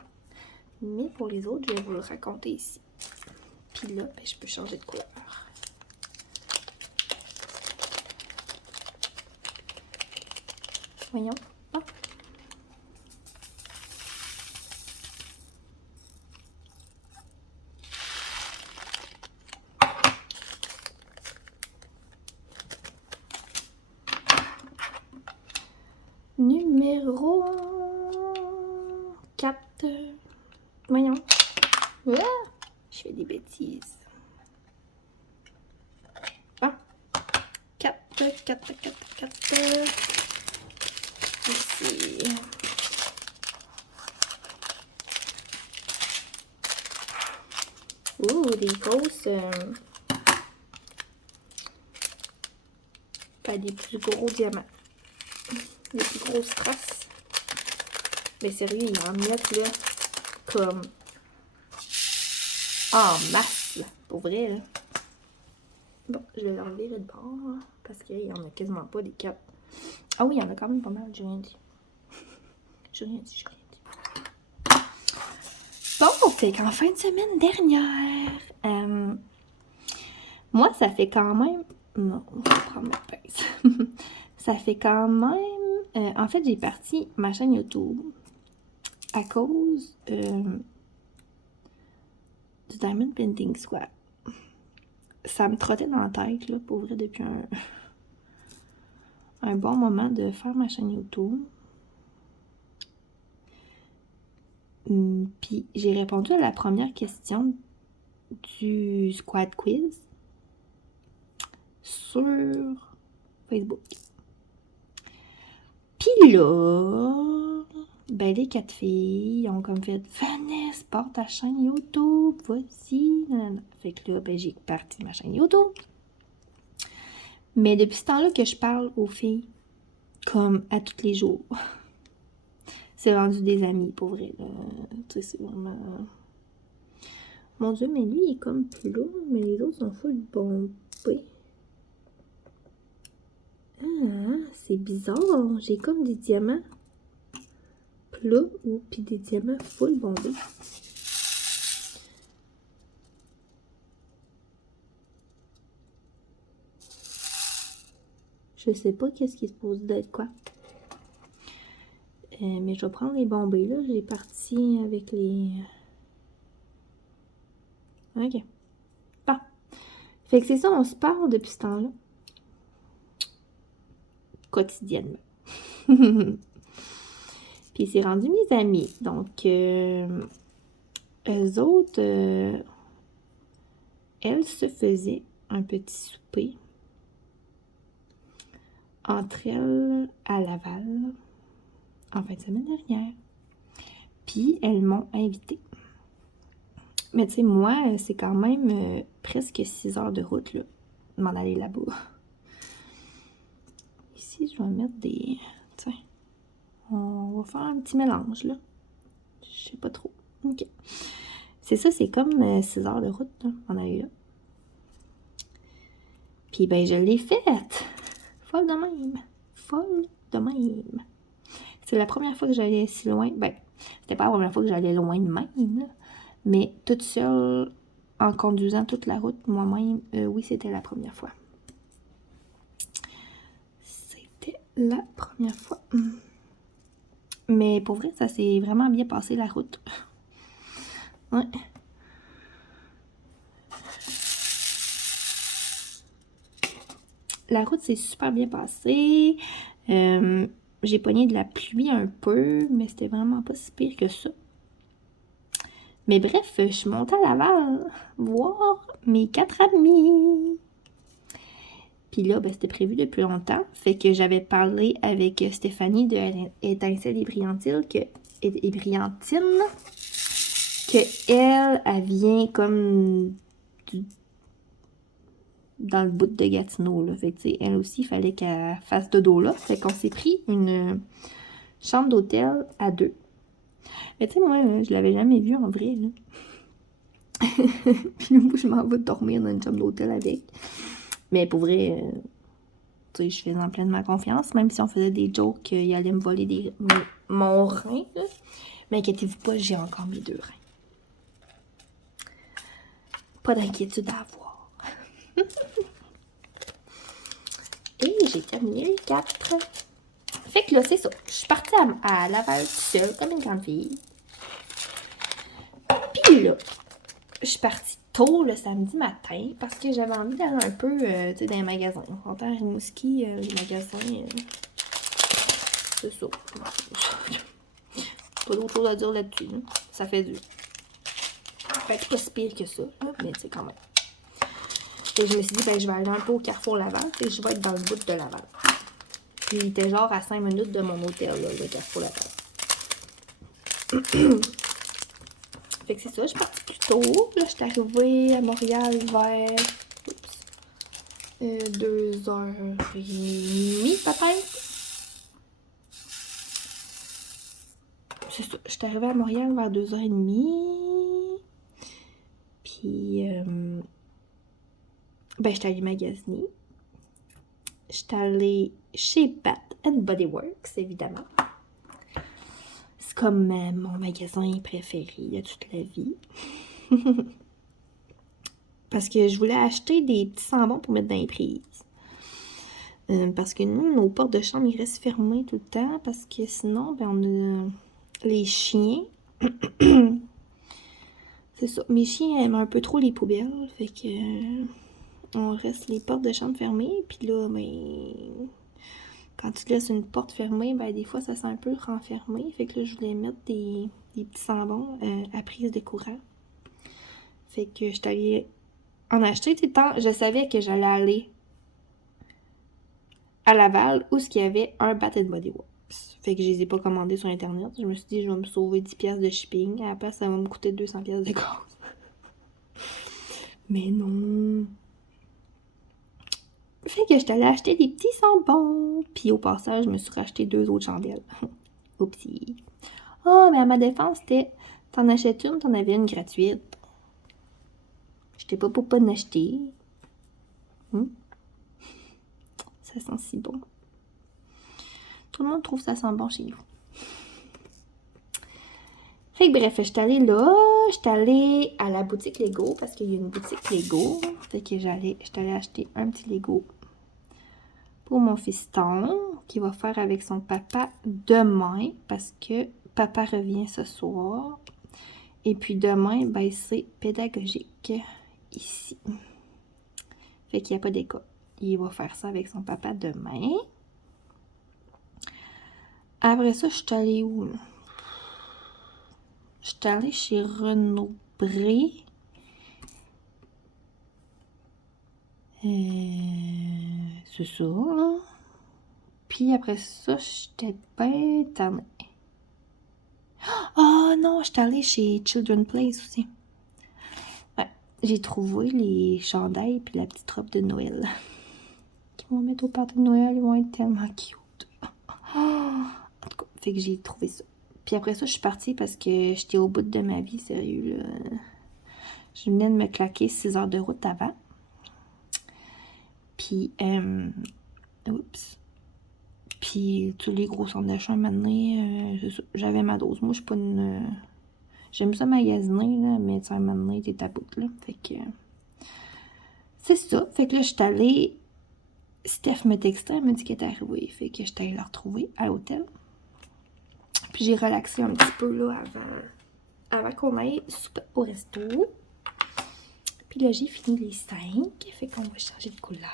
Mais pour les autres, je vais vous le raconter ici. Puis là, je peux changer de couleur. Voyons. Ah. Numéro 4. Voyons. Ah, je fais des bêtises. Ah. 4. Ici. Des grosses... des plus gros diamants. Des plus grosses traces. Mais sérieux, il en mettent là comme en masse, là, pour vrai, là. Bon, je vais leur virer de bord, là, parce qu'il y en a quasiment pas des 4. Ah oui, il y en a quand même pas mal, j'ai rien dit. J'ai rien dit. Bon, fait qu'en fin de semaine dernière, moi, ça fait quand même... Non, on va prendre ma pince. Ça fait quand même... en fait, j'ai parti ma chaîne YouTube à cause du Diamond Painting Squad. Ça me trottait dans la tête, là, pour vrai, depuis un bon moment de faire ma chaîne YouTube. Puis j'ai répondu à la première question du Squad Quiz sur Facebook. Puis là, les 4 filles ont comme fait « Vanessa, porte ta chaîne YouTube, voici. » Fait que là, j'ai parti ma chaîne YouTube. Mais depuis ce temps-là que je parle aux filles, comme à tous les jours, c'est rendu des amis, pour vrai. Tu sais, c'est vraiment... Mon Dieu, mais lui, il est comme plus lourd, mais les autres sont full bombés. Ah, c'est bizarre. J'ai comme des diamants plats ou puis des diamants full bombés. Je sais pas qu'est-ce qui est supposé d'être quoi. Mais je vais prendre les bombés, là. J'ai parti avec les... OK. Bon. Fait que c'est ça, on se parle depuis ce temps-là. Quotidiennement. Puis c'est rendu mes amis. Donc, eux autres, elles se faisaient un petit souper entre elles à Laval en fin de semaine dernière. Puis elles m'ont invitée. Mais tu sais, moi, c'est quand même presque 6 heures de route, là, de m'en aller là-bas. Ici, je vais mettre des... Tiens, on va faire un petit mélange, là. Je sais pas trop. OK. C'est ça, c'est comme 6 heures de route, là, m'en aller là. Puis, je l'ai faite. Folle de même. Folle de même. C'est la première fois que j'allais si loin. C'était pas la première fois que j'allais loin de même, là. Mais toute seule, en conduisant toute la route moi-même, oui, c'était la première fois. la première fois. Mais pour vrai, ça s'est vraiment bien passé la route. Ouais. La route s'est super bien passée. J'ai pogné de la pluie un peu, mais c'était vraiment pas si pire que ça. Mais bref, je suis montée à Laval voir mes 4 amis. Puis là, ben, c'était prévu depuis longtemps. Fait que j'avais parlé avec Stéphanie de Étincelle et Brillantine que elle vient comme dans le bout de Gatineau, là. Fait que, tu sais, elle aussi, il fallait qu'elle fasse dodo là. Fait qu'on s'est pris une chambre d'hôtel à 2. Mais tu sais, moi, je l'avais jamais vue en vrai, là. Puis moi, je m'en vais dormir dans une chambre d'hôtel avec. Mais pour vrai, tu sais, je faisais en pleinement confiance, même si on faisait des jokes qu'il allait me voler mon rein, là. Mais inquiétez-vous pas, j'ai encore mes 2 reins. Pas d'inquiétude à avoir. Et j'ai terminé les 4. Fait que là, c'est ça. Je suis partie à Laval toute seule, comme une grande fille. Puis là, je suis partie tôt le samedi matin parce que j'avais envie d'aller un peu tu sais, dans les magasins. On entend à Rimouski, les magasins, c'est ça. Pas d'autre chose à dire là-dessus. Là. Ça fait dur. Fait que pas si pire que ça, là, mais tu sais, quand même. Et je me suis dit, ben, je vais aller un peu au Carrefour Laval, et je vais être dans le bout de Laval. Puis il était genre à 5 minutes de mon hôtel, là, le Carrefour Laval. Fait que c'est ça, je suis partie plus tôt. Là, je suis arrivée à Montréal vers 2h30 peut-être. C'est ça, je suis arrivée à Montréal vers 2h30. Puis, ben, je suis allée magasiner. Je suis allée chez Bath and Body Works, évidemment. C'est comme mon magasin préféré de toute la vie. Parce que je voulais acheter des petits sambons pour mettre dans les prises. Parce que nous, nos portes de chambre, ils restent fermées tout le temps. Parce que sinon, ben, on a les chiens. C'est ça. Mes chiens aiment un peu trop les poubelles. Fait que on reste les portes de chambre fermées. Puis là, ben, quand tu laisses une porte fermée, ben, des fois, ça sent un peu renfermé. Fait que là, je voulais mettre des petits sambons à prise de courant. Fait que je suis allée en acheter. Tu sais, je savais que j'allais aller à Laval où il y avait un Bath and Body Works. Fait que je les ai pas commandés sur Internet. Je me suis dit, je vais me sauver 10$ de shipping. À la place, ça va me coûter 200$ de gaz. Mais non. Fait que j'étais allée acheter des petits sambons. Puis au passage, je me suis racheté 2 autres chandelles. Oupsie. Oh, mais à ma défense, c'était t'en achètes une, t'en avais une gratuite. J'étais pas pour pas en acheter. Ça sent si bon. Tout le monde trouve ça sent bon chez nous. Fait que bref, j'étais allée là. J'étais allée à la boutique Lego parce qu'il y a une boutique Lego. Fait que j'étais allée acheter un petit Lego pour mon fiston qui va faire avec son papa demain parce que papa revient ce soir. Et puis demain, ben c'est pédagogique ici. Fait qu'il n'y a pas d'école. Il va faire ça avec son papa demain. Après ça, je suis allée où, là? Je suis allée chez Renaud Bré. C'est ça, là. Puis après ça, j'étais bien tannée. Oh non, j'étais allée chez Children's Place aussi. Ouais, j'ai trouvé les chandails puis la petite robe de Noël. Qu'ils vont mettre au party de Noël, ils vont être tellement cute. En tout cas, fait que j'ai trouvé ça. Puis après ça, je suis partie parce que j'étais au bout de ma vie, sérieux, là. Je venais de me claquer 6 heures de route avant. Puis, Puis, tous les gros centres d'achat, maintenant, j'avais ma dose. Moi, je suis pas une... J'aime ça magasiner, là, mais tu sais, maintenant, t'es à bout, là. Fait que... c'est ça. Fait que là, je suis allée Steph me textait, elle m'a dit qu'elle était arrivée. Fait que j'étais allée la retrouver à l'hôtel. Puis j'ai relaxé un petit peu là avant qu'on aille souper au resto. Puis là, j'ai fini les 5. Fait qu'on va changer de couleur.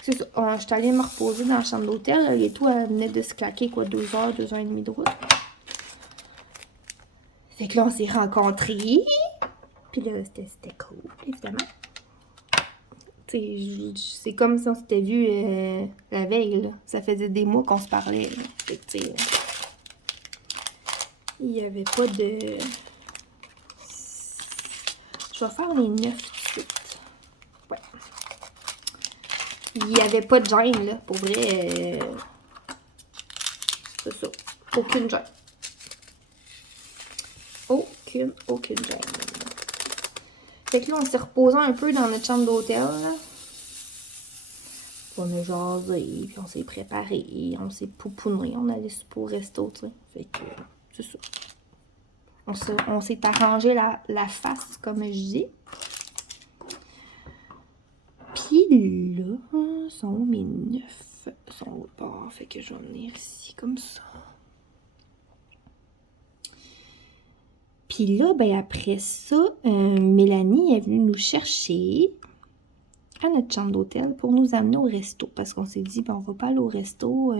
C'est ça. Je suis allée me reposer dans la chambre d'hôtel. Les tout, elle venait de se claquer, quoi, 2 heures, 2 heures et demie de route. Fait que là, on s'est rencontrés. Puis là, c'était cool, évidemment. C'est comme si on s'était vu la veille, là. Ça faisait des mois qu'on se parlait, là. Fait que, tu sais, il n'y avait pas de... Je vais faire les 9 tout de suite. Ouais. Il n'y avait pas de gêne, là. Pour vrai, c'est ça. Aucune gêne. Aucune gêne. Fait que là, on s'est reposé un peu dans notre chambre d'hôtel, là. On a jasé, puis on s'est préparé, on s'est pouponné, on allait super au resto, tu sais. Fait que, c'est ça. On s'est arrangé la face, comme je dis. Puis là, sont mes 9. Sont au bord, fait que je vais venir ici, comme ça. Puis là, ben après ça, Mélanie est venue nous chercher à notre chambre d'hôtel pour nous amener au resto. Parce qu'on s'est dit, ben on va pas aller au resto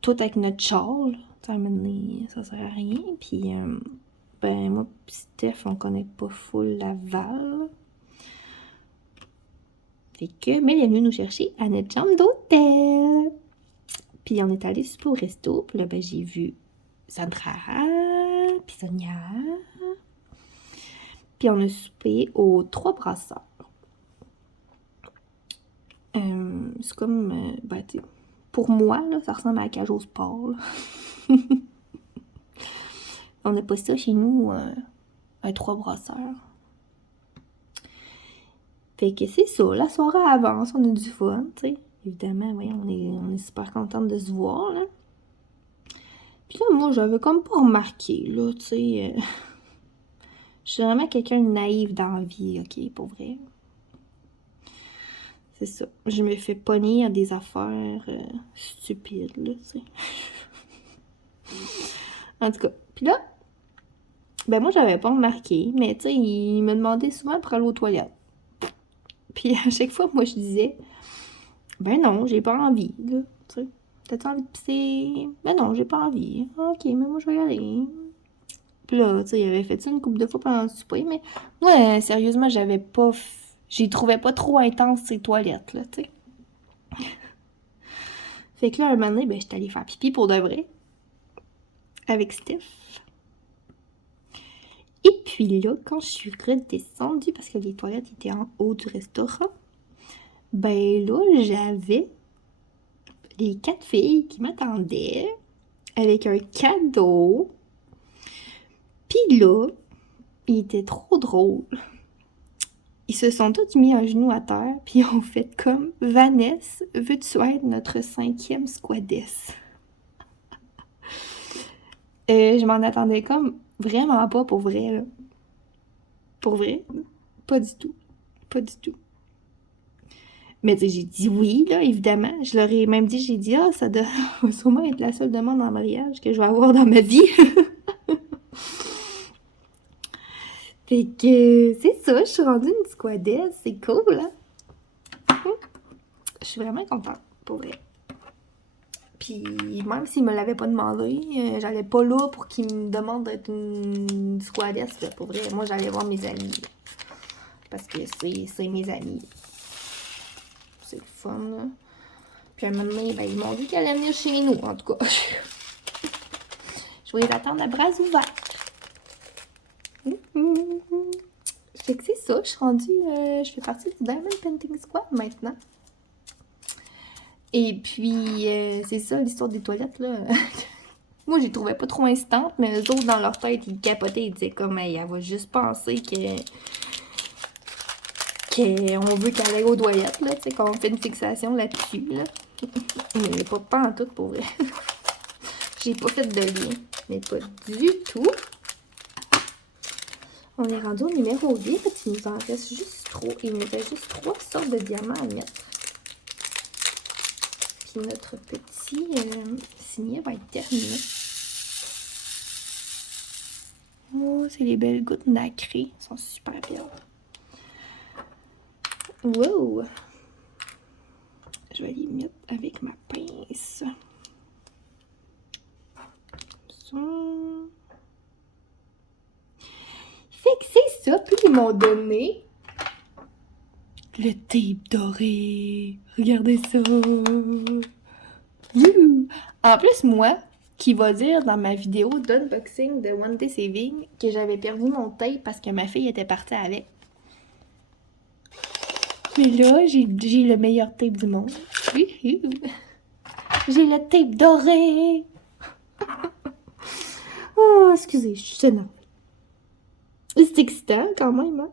tout avec notre char. Ça sert à rien. Puis, ben moi et Steph, on connaît pas full Laval. Fait que Mélanie est venue nous chercher à notre chambre d'hôtel. Puis on est allé super au resto. Puis là, ben j'ai vu Sandra, puis Sonia. Puis on a soupé aux 3 brasseurs. C'est comme, ben, pour moi, là, ça ressemble à la cage au sport. On n'a pas ça chez nous, un 3 brasseurs. Fait que c'est ça, la soirée avance, on a du fun, tu sais. Évidemment, oui, on est super contente de se voir, là. Puis là, moi, j'avais comme pas remarqué, là, tu sais. Je suis vraiment quelqu'un de naïf dans la vie, ok, pour vrai. C'est ça. Je me fais pogner à des affaires stupides, là, tu sais. En tout cas, puis là, ben moi, j'avais pas remarqué, mais tu sais, il me demandait souvent pour aller aux toilettes. Puis à chaque fois, moi, je disais, ben non, j'ai pas envie, là, tu sais. T'as-tu envie de pisser? Ben non, j'ai pas envie. Ok, mais moi, je vais y aller. Puis là, tu sais, il avait fait ça une couple de fois pendant le souper, mais moi, sérieusement, j'avais pas... J'y trouvais pas trop intense ces toilettes, là, tu sais. Fait que là, un moment donné, ben, j'étais allée faire pipi pour de vrai. Avec Steph. Et puis là, quand je suis redescendue, parce que les toilettes étaient en haut du restaurant, ben là, j'avais les 4 filles qui m'attendaient avec un cadeau. Puis là, il était trop drôle. Ils se sont tous mis un genou à terre, puis ont fait comme « Vanessa, veux-tu être notre 5e squadesse? » Je m'en attendais comme vraiment pas pour vrai, là. Pour vrai, pas du tout. Pas du tout. Mais tu sais, j'ai dit oui, là, évidemment. Je leur ai même dit, j'ai dit, ah, ça doit sûrement être la seule demande en mariage que je vais avoir dans ma vie. Fait que c'est ça, je suis rendue une squadesse, c'est cool, hein? Je suis vraiment contente, pour vrai. Puis même s'il me l'avait pas demandé, j'allais pas là pour qu'il me demande d'être une squadesse, là, pour vrai. Moi, j'allais voir mes amis. Là. Parce que c'est mes amis. C'est le fun, là. Puis à un moment donné, ben, ils m'ont dit qu'elle allait venir chez nous, en tout cas. Je vais les attendre à bras ouverts. Fait que c'est ça, je suis rendue, je fais partie du Diamond Painting Squad maintenant. Et puis, c'est ça, l'histoire des toilettes, là. Moi, je les trouvais pas trop instantes, mais eux autres, dans leur tête, ils capotaient, ils disaient comme, hey, elle va juste penser qu'on veut qu'elle aille aux toilettes, là, tu sais, qu'on fait une fixation là-dessus, là. Mais pas en tout, pour vrai. J'ai pas fait de lien, mais pas du tout. On est rendu au numéro 8. Il nous en reste juste 3. Il nous reste juste 3 sortes de diamants à mettre. Puis notre petit signet va être terminé. Oh, c'est les belles gouttes nacrées. Elles sont super belles. Wow! Je vais les mettre avec ma pince. Ça. Fait que c'est ça. Puis ils m'ont donné le tape doré. Regardez ça. Youhou! En plus, moi, qui va dire dans ma vidéo d'unboxing de One Day Saving que j'avais perdu mon tape parce que ma fille était partie avec. Mais là, j'ai le meilleur tape du monde. J'ai le tape doré. Oh, excusez, je suis énervée. C'est excitant quand même, hein?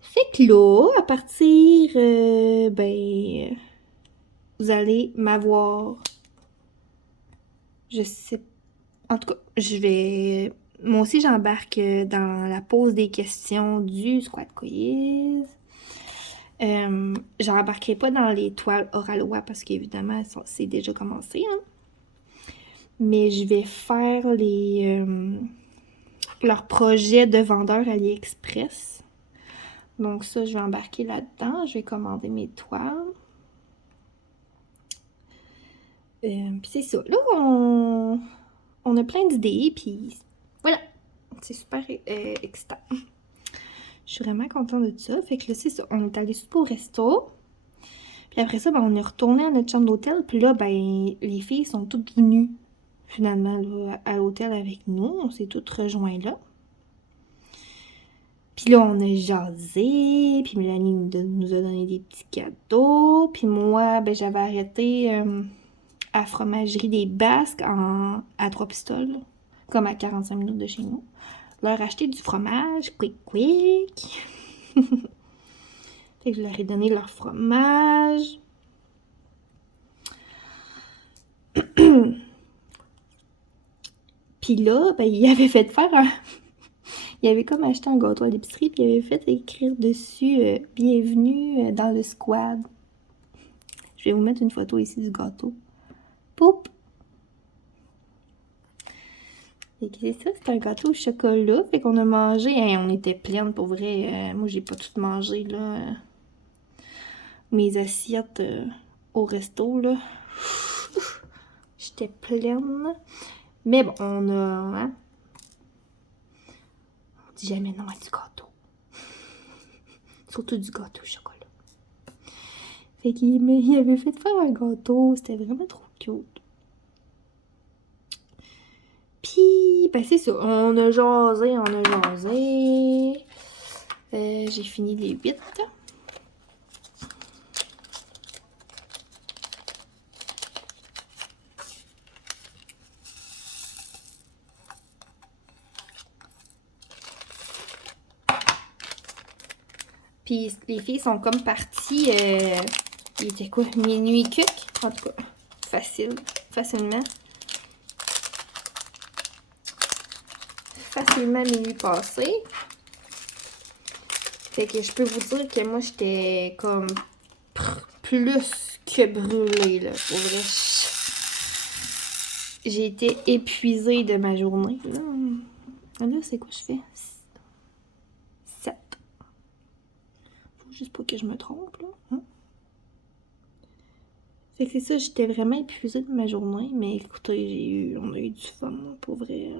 Fait que là, à partir, vous allez m'avoir. Je sais. En tout cas, je vais. Moi aussi, j'embarque dans la pause des questions du Squad Quiz. J'embarquerai pas dans les toiles Oralois parce qu'évidemment, c'est déjà commencé. Hein? Mais je vais faire leur projet de vendeur AliExpress. Donc ça, je vais embarquer là-dedans. Je vais commander mes toiles. Puis c'est ça. Là, on a plein d'idées. Puis voilà. C'est super excitant. Je suis vraiment contente de ça. Fait que là, c'est ça. On est allé super au resto. Puis après ça, on est retourné à notre chambre d'hôtel. Puis là, les filles sont toutes venues, finalement, là, à l'hôtel avec nous. On s'est toutes rejoints là. Puis là, on a jasé. Puis Mélanie nous a donné des petits cadeaux. Puis moi, j'avais arrêté à la fromagerie des Basques à Trois-Pistoles, là, comme à 45 minutes de chez nous. Leur acheter du fromage, quick. Fait que je leur ai donné leur fromage. Puis là, il avait fait faire un... Il avait comme acheté un gâteau à l'épicerie, puis il avait fait écrire dessus « Bienvenue dans le squad ». Je vais vous mettre une photo ici du gâteau. Poup! Fait que c'est ça, c'est un gâteau au chocolat. Fait qu'on a mangé, on était pleines pour vrai. Moi, j'ai pas tout mangé, là. Mes assiettes au resto, là. J'étais pleine. Mais bon, on a... Hein? On dit jamais non à du gâteau. Surtout du gâteau au chocolat. Fait qu'il avait fait faire un gâteau. C'était vraiment trop cute. Puis, c'est ça. On a jasé. J'ai fini les 8. Puis les filles sont comme parties, il était quoi, minuit cuc? En tout cas, facilement minuit passé. Fait que je peux vous dire que moi, j'étais comme plus que brûlée, là, pour vrai. J'ai été épuisée de ma journée, là. Là, c'est quoi je fais? 7. Faut juste pas que je me trompe, là. Hein? Fait que c'est ça, j'étais vraiment épuisée de ma journée, mais écoutez, on a eu du fun, pour vrai.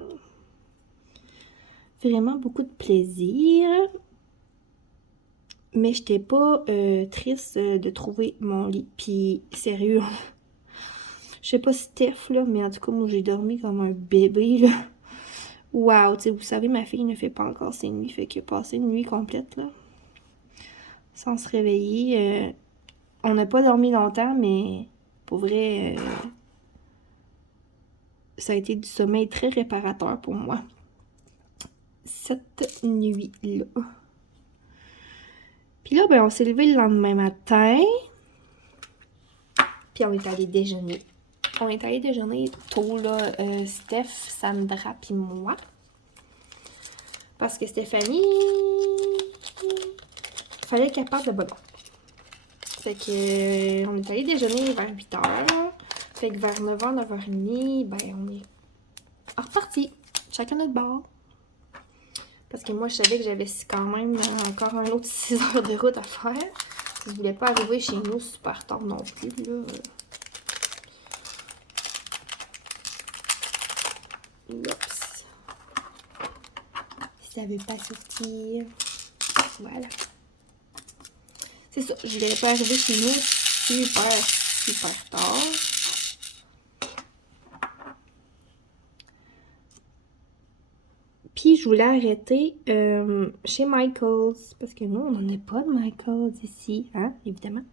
Vraiment beaucoup de plaisir. Mais j'étais pas triste de trouver mon lit. Puis, sérieux, je sais pas si Steph, là, mais en tout cas, moi, j'ai dormi comme un bébé, là. Wow, tu sais, vous savez, ma fille ne fait pas encore ses nuits. Fait que passer une nuit complète, là, sans se réveiller. On n'a pas dormi longtemps, mais pour vrai, ça a été du sommeil très réparateur pour moi. Cette nuit-là. Puis là, on s'est levé le lendemain matin. Puis on est allé déjeuner. On est allé déjeuner tôt, là. Steph, Sandra, puis moi. Parce que Stéphanie, il fallait qu'elle parte de bonne heure. Fait que on est allé déjeuner vers 8h. Fait que vers 9h, 9h30, ben on est reparti. Chacun notre bord. Parce que moi, je savais que j'avais quand même encore un autre 6 heures de route à faire. Je voulais pas arriver chez nous super tard non plus, là. Oups. Ça veut pas sortir. Voilà. C'est ça, je voulais pas arriver chez nous super tard. Puis je voulais arrêter chez Michael's, parce que nous, on n'en a pas de Michael's ici, hein, évidemment.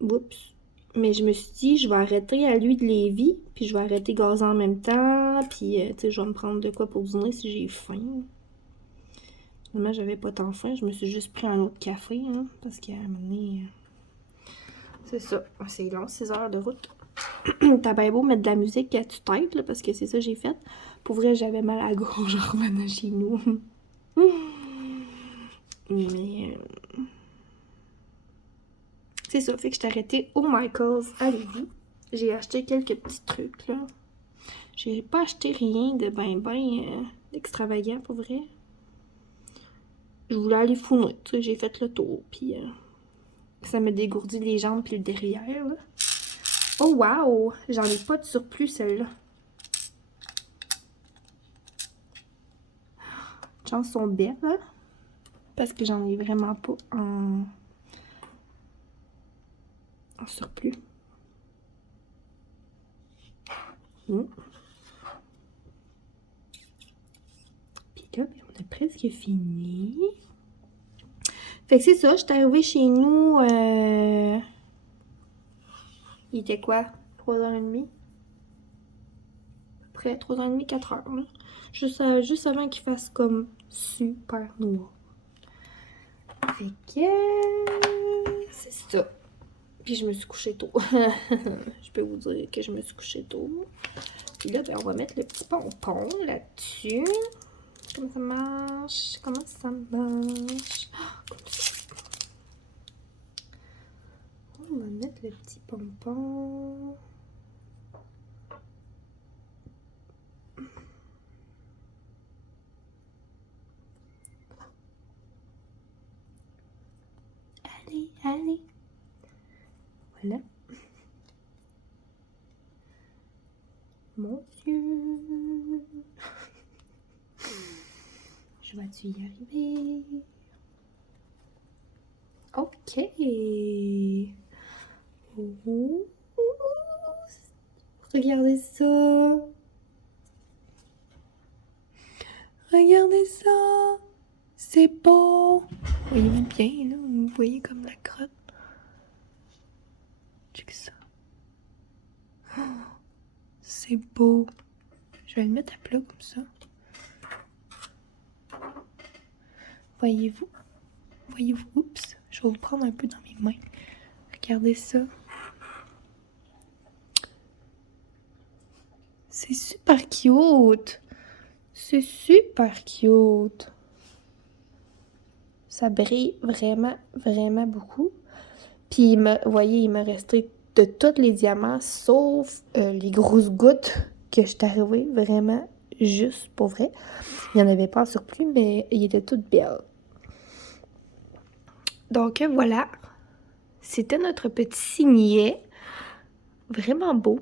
Oups. Mais je me suis dit, je vais arrêter à lui de Lévis, puis je vais arrêter Gazan en même temps, puis tu sais, je vais me prendre de quoi pour dîner si j'ai faim. Finalement, j'avais pas tant faim, je me suis juste pris un autre café, hein, parce qu'à un moment donné, c'est ça, c'est long, 6 heures de route. T'as bien beau mettre de la musique à tue-tête, là, parce que c'est ça que j'ai fait. Pour vrai, j'avais mal à la gorge en revenant chez nous. Mais... c'est ça, fait que j'étais arrêtée au Michael's à Lévis. J'ai acheté quelques petits trucs, là. J'ai pas acheté rien de ben extravagant, pour vrai. Je voulais aller fouiner, tu sais, j'ai fait le tour, puis ça me dégourdit les jambes puis le derrière, là. Oh wow! J'en ai pas de surplus, celle-là. Les chances sont belles, hein? Parce que j'en ai vraiment pas en surplus. Puis là, on a presque fini. Fait que c'est ça, j'étais arrivée chez nous, il était quoi? 3h30? À peu près 3h30, 4h, là. Juste avant qu'il fasse comme super noir. Fait que... c'est ça. Puis je me suis couchée tôt. Je peux vous dire que je me suis couchée tôt. Puis là, ben, on va mettre le petit pompon là-dessus. Comment ça marche? Comment ça marche? Comme ça. On va mettre le petit pompon. Allez, allez. Voilà. Mon Dieu. Je vais-tu y arriver? Ok. Ouh. Regardez ça. Regardez ça. C'est beau. Voyez-vous bien, là? Vous voyez comme la crotte. Check ça. Oh, c'est beau. Je vais le mettre à plat comme ça. Voyez-vous? Voyez-vous? Oups. Je vais vous prendre un peu dans mes mains. Regardez ça. C'est super cute. C'est super cute. Ça brille vraiment, vraiment beaucoup. Puis, vous voyez, il m'a resté de tous les diamants, sauf les grosses gouttes que je suis arrivée vraiment juste pour vrai. Il n'y en avait pas en surplus, mais il était toutes belles. Donc, voilà. C'était notre petit signet. Vraiment beau.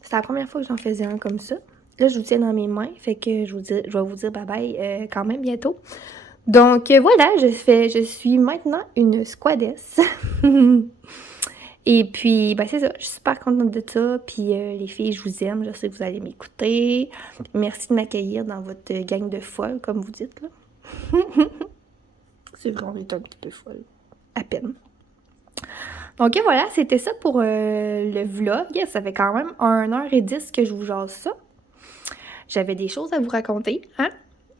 C'est la première fois que j'en faisais un comme ça. Là, je vous tiens dans mes mains, fait que je vais vous dire bye-bye quand même bientôt. Donc, voilà, je suis maintenant une squadesse. Et puis, ben c'est ça, je suis super contente de ça. Puis, les filles, je vous aime, je sais que vous allez m'écouter. Merci de m'accueillir dans votre gang de folles, comme vous dites, là. C'est vrai, on est un petit peu folle. À peine. Donc voilà, c'était ça pour le vlog. Ça fait quand même 1h10 que je vous jase ça. J'avais des choses à vous raconter, hein?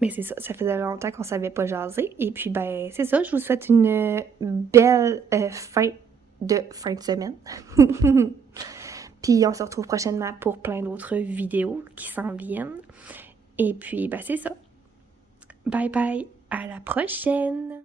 Mais c'est ça, ça faisait longtemps qu'on savait pas jaser. Et puis, ben, c'est ça, je vous souhaite une belle fin de semaine. Puis on se retrouve prochainement pour plein d'autres vidéos qui s'en viennent. Et puis, bah c'est ça. Bye bye, à la prochaine!